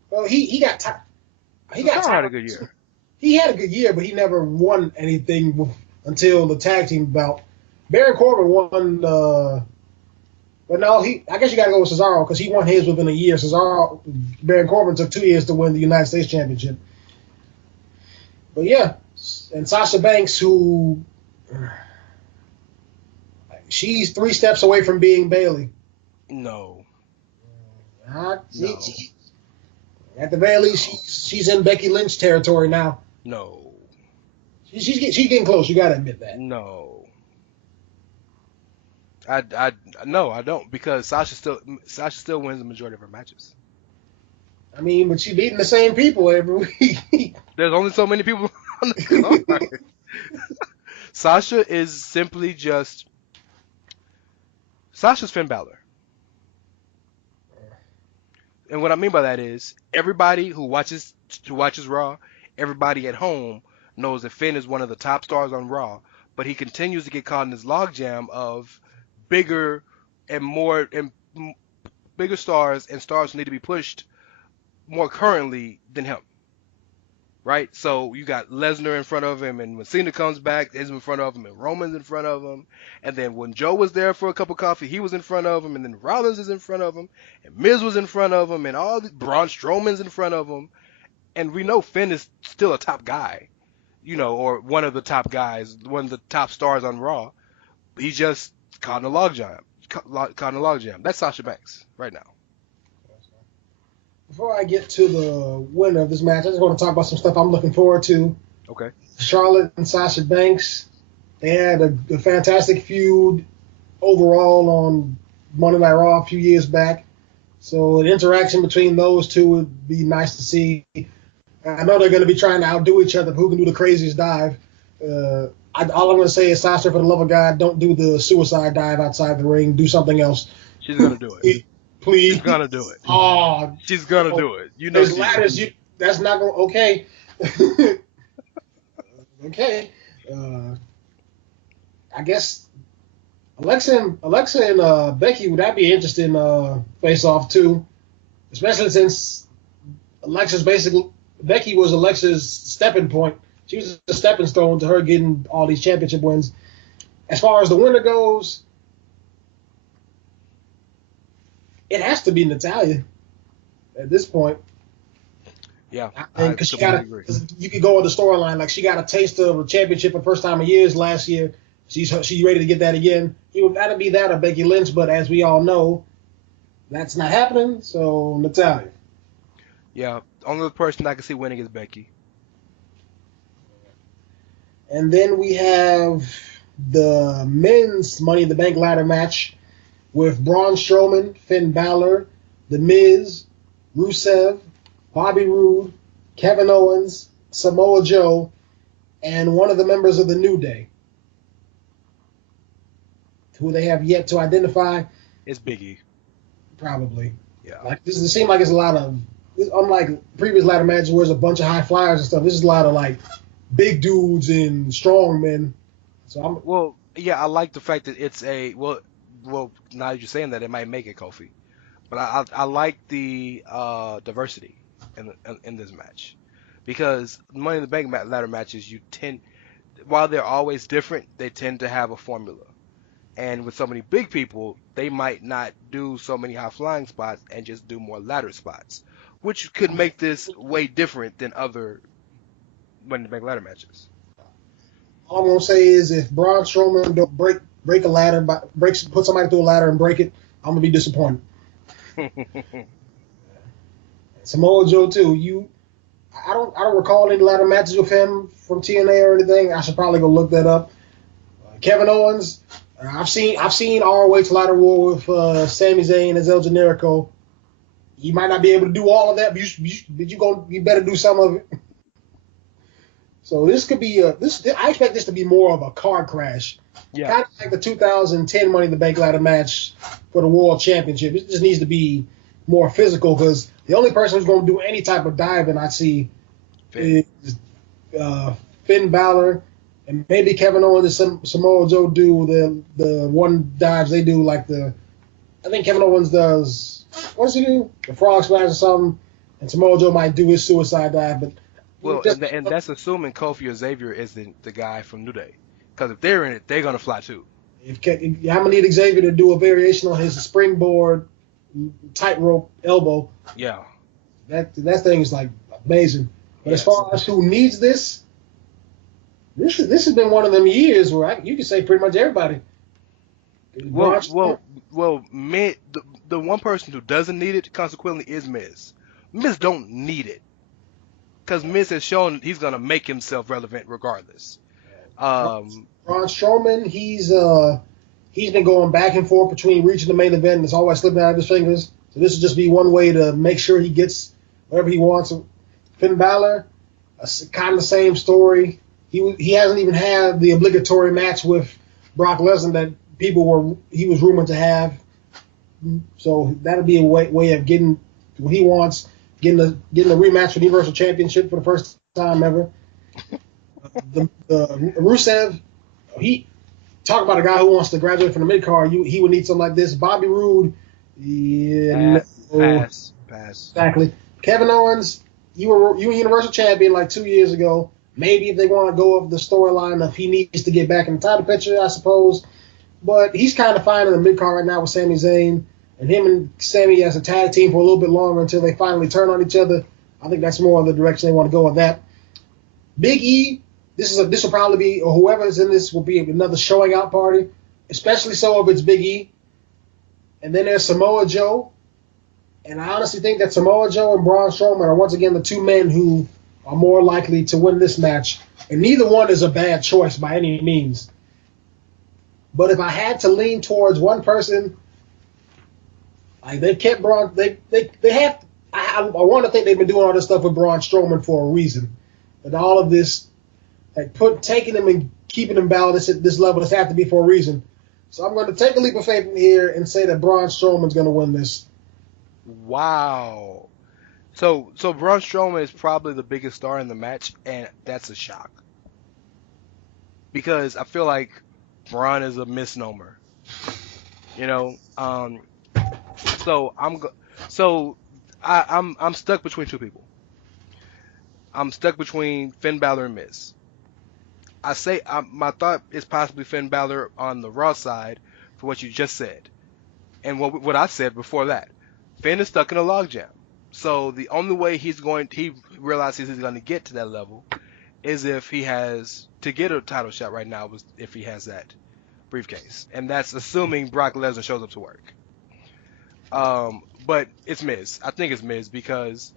Well, he got had a good year. He had a good year, but he never won anything until the tag team bout. Baron Corbin won. But no, I guess you got to go with Cesaro because he won his within a year. Baron Corbin took 2 years to win the United States Championship. But yeah, and Sasha Banks, who she's 3 steps away from being Bayley. No. At the very least, she's in Becky Lynch territory now. No. She's getting close. You got to admit that. No. I don't, because Sasha still wins the majority of her matches. I mean, but she's beating the same people every week. There's only so many people on the card. Sasha is simply just Sasha's Finn Balor. And what I mean by that is everybody who watches Raw, everybody at home knows that Finn is one of the top stars on Raw, but he continues to get caught in this logjam of bigger stars and stars who need to be pushed more currently than him. Right? So you got Lesnar in front of him, and when Cena comes back, he's in front of him, and Roman's in front of him. And then when Joe was there for a cup of coffee, he was in front of him, and then Rollins is in front of him, and Miz was in front of him, and Braun Strowman's in front of him. And we know Finn is still a top guy, or one of the top guys, one of the top stars on Raw. He's just caught in a logjam. That's Sasha Banks right now. Before I get to the winner of this match, I just want to talk about some stuff I'm looking forward to. Okay. Charlotte and Sasha Banks, they had a fantastic feud overall on Monday Night Raw a few years back. So an interaction between those two would be nice to see. I know they're going to be trying to outdo each other, who can do the craziest dive. All I'm going to say is, Sasha, for the love of God, don't do the suicide dive outside the ring. Do something else. She's going to do it. Please. She's going to do it. Oh, she's going to do it. There's ladders. That's not going to... Okay. Okay. I guess Alexa and Becky, would that be interesting face-off too? Especially since Becky was Alexa's stepping point. She was a stepping stone to her getting all these championship wins. As far as the winner goes, it has to be Natalya at this point. Yeah, because she got you could go with the storyline, like she got a taste of a championship for the first time in years last year. She's ready to get that again. It would either be that or Becky Lynch, but as we all know, that's not happening. So Natalya. Yeah, only person I can see winning is Becky. And then we have the men's Money in the Bank ladder match with Braun Strowman, Finn Balor, The Miz, Rusev, Bobby Roode, Kevin Owens, Samoa Joe, and one of the members of the New Day, who they have yet to identify. It's Big E. Probably. Yeah. Like this seems like it's a lot of, unlike previous ladder matches where there's a bunch of high flyers and stuff. This is a lot of like big dudes and strong men. So I like the fact that it's well. Now that you're saying that, it might make it Kofi, but I like the diversity in this match, because Money in the Bank ladder matches, while they're always different, they tend to have a formula. And with so many big people, they might not do so many high flying spots and just do more ladder spots. which could make this way different than other Money in the Bank ladder matches. All I'm gonna say is if Braun Strowman don't break a ladder, put somebody through a ladder and break it, I'm gonna be disappointed. Samoa Joe too. I don't recall any ladder matches with him from TNA or anything. I should probably go look that up. Kevin Owens, I've seen ROH ladder war with Sami Zayn as El Generico. You might not be able to do all of that, but you better do some of it. So this could be I expect this to be more of a car crash. Yeah. Kind of like the 2010 Money in the Bank ladder match for the World Championship. It just needs to be more physical because the only person who's going to do any type of diving I see is Finn Balor and maybe Kevin Owens and Samoa Joe do the one dives they do I think Kevin Owens does, what does he do? The frog splash or something, and Samoa Joe might do his suicide dive, but well, and that's assuming Kofi or Xavier is the guy from New Day. Because if they're in it, they're going to fly too. I'm going to need Xavier to do a variation on his springboard tightrope elbow. Yeah. That thing is amazing. But as far as who needs this has been one of them years where you can say pretty much everybody. Well, the one person who doesn't need it consequently is Miz. Miz don't need it. Because Miz has shown he's going to make himself relevant regardless. Braun Strowman, he's been going back and forth between reaching the main event and it's always slipping out of his fingers. So this will just be one way to make sure he gets whatever he wants. Finn Balor, kind of the same story. He hasn't even had the obligatory match with Brock Lesnar that he was rumored to have. So that'll be a way of getting what he wants, getting a rematch for the Universal Championship for the first time ever. The Rusev, he talk about a guy who wants to graduate from the mid card. He would need something like this. Bobby Roode, pass. Exactly. Kevin Owens, you were Universal Champion 2 years ago. Maybe if they want to go up the storyline of he needs to get back in the title picture, I suppose. But he's kind of fine in the mid card right now with Sami Zayn, and him and Sami as a tag team for a little bit longer until they finally turn on each other. I think that's more of the direction they want to go with that. Big E. This will probably be, or whoever's in this will be another showing out party, especially so if it's Big E. And then there's Samoa Joe. And I honestly think that Samoa Joe and Braun Strowman are once again the two men who are more likely to win this match. And neither one is a bad choice by any means. But if I had to lean towards one person, they've kept Braun, they have, I want to think they've been doing all this stuff with Braun Strowman for a reason. But all of this, taking him and keeping him balanced at this level, this has to be for a reason. So I'm going to take a leap of faith in here and say that Braun Strowman's going to win this. Wow. So Braun Strowman is probably the biggest star in the match, and that's a shock. Because I feel like Braun is a misnomer. I'm stuck between two people. I'm stuck between Finn Balor and Miz. I say my thought is possibly Finn Balor on the Raw side for what you just said, and what I said before that. Finn is stuck in a logjam, so the only way he realizes he's going to get to that level is if he has to get a title shot right now. Was if he has that briefcase, and that's assuming Brock Lesnar shows up to work. But it's Miz. I think it's Miz because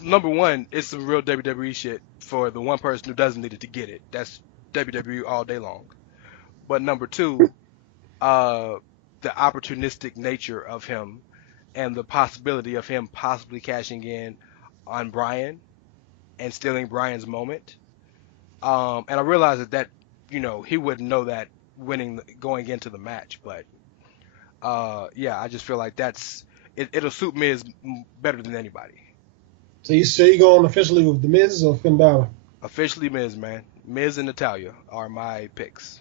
number one, it's some real WWE shit for the one person who doesn't need it to get it. That's WWE all day long. But number two, the opportunistic nature of him and the possibility of him possibly cashing in on Bryan and stealing Bryan's moment. And I realize that he wouldn't know that going into the match, but I just feel like it'll suit Miz better than anybody. So you going officially with The Miz or Finn Balor? Officially Miz, man. Miz and Natalya are my picks.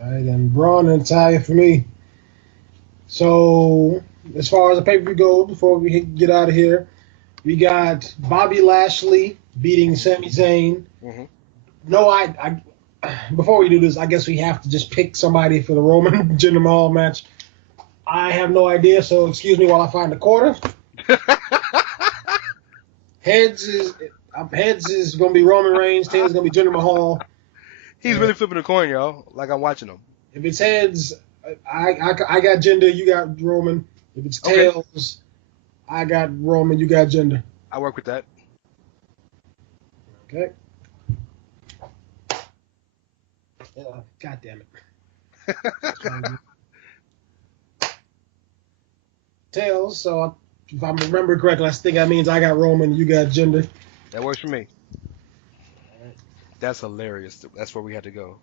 All right, and Braun and Natalya for me. So as far as the pay-per-view goes, before we get out of here, we got Bobby Lashley beating Sami Zayn. Mm-hmm. No, before we do this, I guess we have to just pick somebody for the Roman Jinder Mahal match. I have no idea, so excuse me while I find the quarter. Heads is going to be Roman Reigns. Tails is going to be Jinder Mahal. He's really flipping a coin, y'all. Like I'm watching him. If it's heads, I got Jinder, you got Roman. If it's tails, I got Roman, you got Jinder. I work with that. Okay. God damn it. Tails, so if I remember correctly, I think that means I got Roman, you got Jinder. That works for me. That's hilarious. That's where we had to go.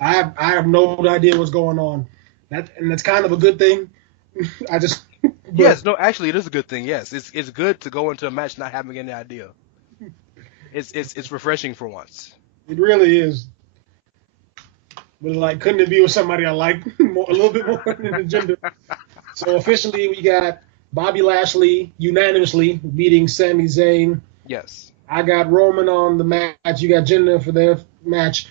I have no idea what's going on. And that's kind of a good thing. Yes, no, actually, it is a good thing. Yes, it's good to go into a match not having any idea. It's refreshing for once. It really is. But couldn't it be with somebody I like a little bit more than the Jinder? So officially, we got Bobby Lashley unanimously beating Sami Zayn. Yes. I got Roman on the match. You got Jinder for their match.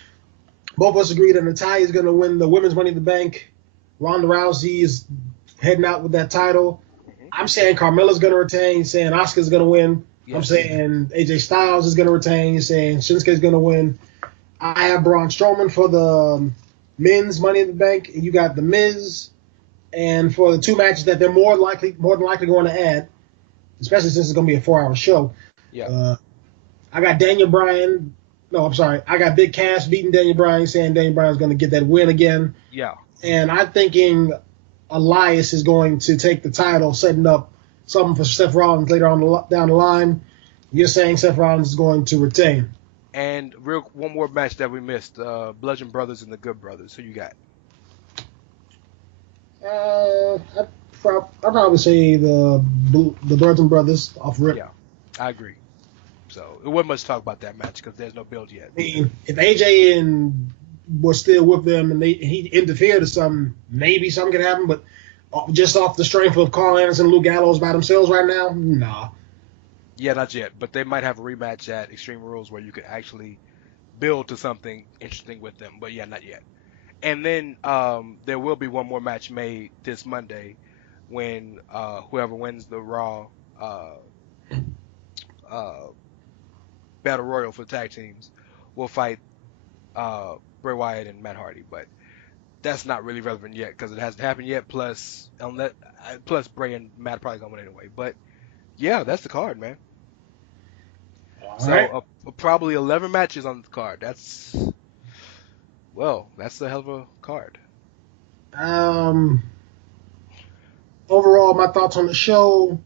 Both of us agreed that Natalya is going to win the Women's Money in the Bank. Ronda Rousey is heading out with that title. Mm-hmm. I'm saying Carmella's going to retain. Saying Asuka's going to win. Yes. I'm saying AJ Styles is going to retain. Saying Shinsuke's going to win. I have Braun Strowman for the men's Money in the Bank. And you got The Miz. And for the two matches that they're more than likely going to add, especially since it's going to be a 4-hour show. Yeah. I got Daniel Bryan. No, I'm sorry. I got Big Cass beating Daniel Bryan, saying Daniel Bryan's going to get that win again. Yeah. And I'm thinking Elias is going to take the title, setting up something for Seth Rollins later on down the line. You're saying Seth Rollins is going to retain. And one more match that we missed, Bludgeon Brothers and the Good Brothers. Who you got? I'd probably say the Bludgeon Brothers off rip. Yeah, I agree. So it wasn't much talk about that match because there's no build yet. I mean, if AJ was still with them and he interfered or something, maybe something could happen. But just off the strength of Carl Anderson and Luke Gallows by themselves right now, nah. Yeah, not yet. But they might have a rematch at Extreme Rules where you could actually build to something interesting with them. But yeah, not yet. And then there will be one more match made this Monday when whoever wins the Raw Battle Royal for the tag teams will fight Bray Wyatt and Matt Hardy. But that's not really relevant yet because it hasn't happened yet. Plus Bray and Matt are probably going to win anyway. But yeah, that's the card, man. All so right. Probably 11 matches on the card. That's a hell of a card. Overall, my thoughts on the show,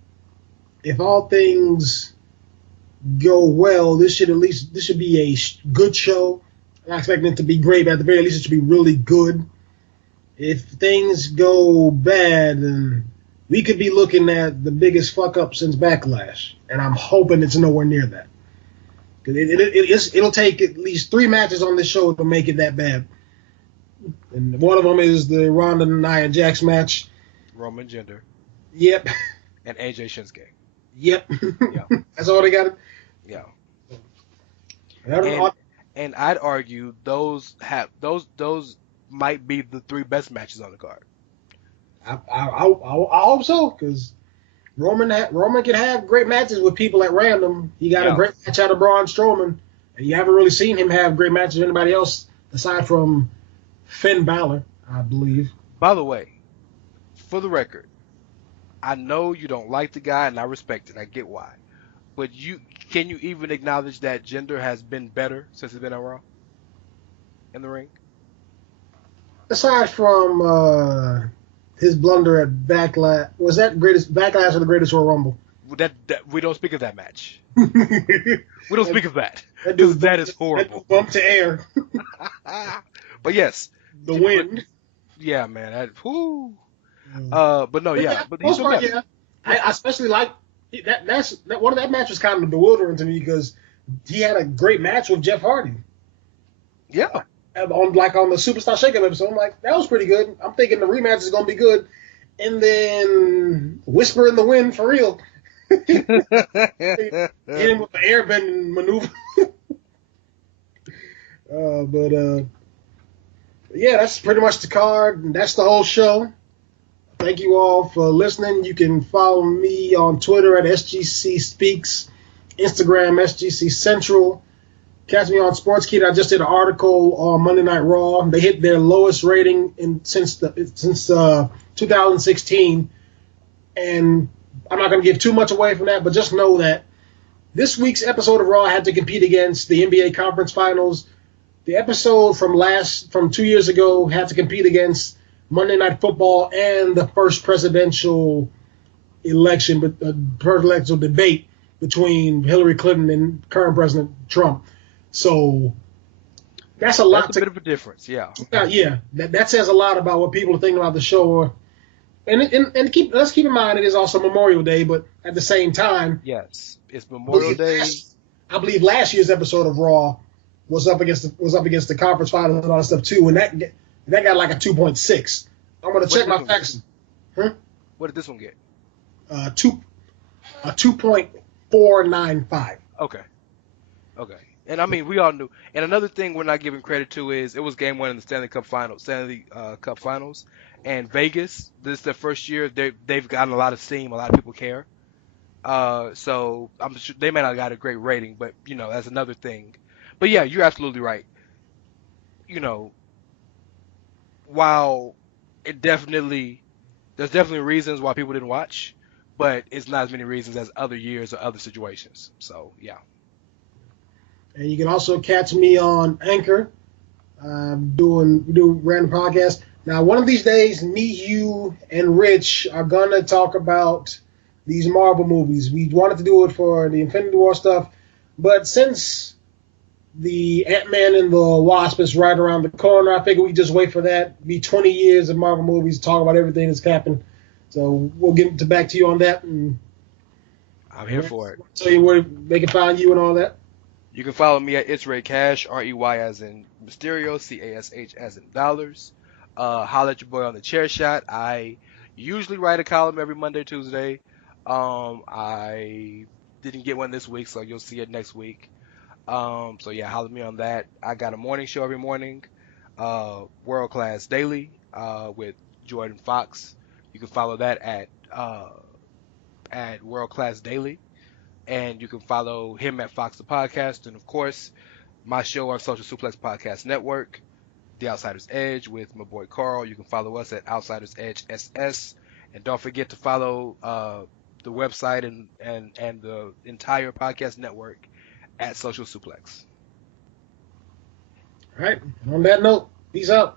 if all things go well, this should be a good show. I'm not expecting it to be great, but at the very least, it should be really good. If things go bad, then we could be looking at the biggest fuck up since Backlash, and I'm hoping it's nowhere near that. Because it'll take at least 3 matches on this show to make it that bad. And one of them is the Ronda and Nia Jax match. Roman Jinder. Yep. And AJ Shinsuke. Yep. Yeah. That's all they got. Yeah. And I'd argue those might be the 3 best matches on the card. I hope so, because Roman can have great matches with people at random. He got a great match out of Braun Strowman, and you haven't really seen him have great matches with anybody else aside from Finn Balor, I believe. By the way, for the record, I know you don't like the guy, and I respect it. I get why. But can you even acknowledge that Jinder has been better since he's been on Raw in the ring? Aside from his blunder at Backlash, was that greatest Backlash or the Greatest Royal Rumble? That we don't speak of that match. We don't speak of that. That is horrible. That bump to air. But yes, the win. Yeah, man. But no, yeah. But he's part, yeah. I especially like that. One of that match was kind of bewildering to me because he had a great match with Jeff Hardy. Yeah. On the Superstar Shakeup episode, I'm like, that was pretty good. I'm thinking the rematch is going to be good. And then Whisper in the Wind for real. Hit him with the airbending maneuver. Yeah, that's pretty much the card. And that's the whole show. Thank you all for listening. You can follow me on Twitter at SGC Speaks, Instagram SGC Central. Catch me on Sportskeeda. I just did an article on Monday Night Raw. They hit their lowest rating since 2016, and I'm not going to give too much away from that, but just know that this week's episode of Raw had to compete against the NBA Conference Finals. The episode from 2 years ago had to compete against Monday Night Football and the first presidential presidential debate between Hillary Clinton and current President Trump. So that's a lot. That's a bit of a difference, yeah. Yeah, that says a lot about what people are thinking about the show. And let's keep in mind it is also Memorial Day, but at the same time, yes, it's Memorial Day. I believe last year's episode of Raw was up against the conference finals and all that stuff too, and that got like a 2.6. I'm gonna check my facts. What did this one get? 2.495. Okay. And I mean, we all knew. And another thing we're not giving credit to is it was Game 1 in the Stanley Cup Finals, and Vegas. This is their first year. They've gotten a lot of steam. A lot of people care. So I'm sure they may not have got a great rating, but that's another thing. But yeah, you're absolutely right. While there's definitely reasons why people didn't watch, but it's not as many reasons as other years or other situations. So yeah. And you can also catch me on Anchor. We do random podcasts. Now, one of these days, me, you, and Rich are gonna talk about these Marvel movies. We wanted to do it for the Infinity War stuff, but since the Ant-Man and the Wasp is right around the corner, I figured we just wait for that. Be 20 years of Marvel movies, talk about everything that's happened. So we'll get back to you on that. And I'm here for it. Tell you where they can find you and all that. You can follow me at It's Ray Cash, R-E-Y as in Mysterio, C-A-S-H as in dollars. Holla at your boy on the Chair Shot. I usually write a column every Monday, Tuesday. I didn't get one this week, so you'll see it next week. So yeah, holla at me on that. I got a morning show every morning, World Class Daily, with Jordan Fox. You can follow that at World Class Daily. And you can follow him at Fox the Podcast. And, of course, my show on Social Suplex Podcast Network, The Outsider's Edge, with my boy Carl. You can follow us at Outsider's Edge SS. And don't forget to follow the website and the entire podcast network at Social Suplex. All right. On that note, peace out.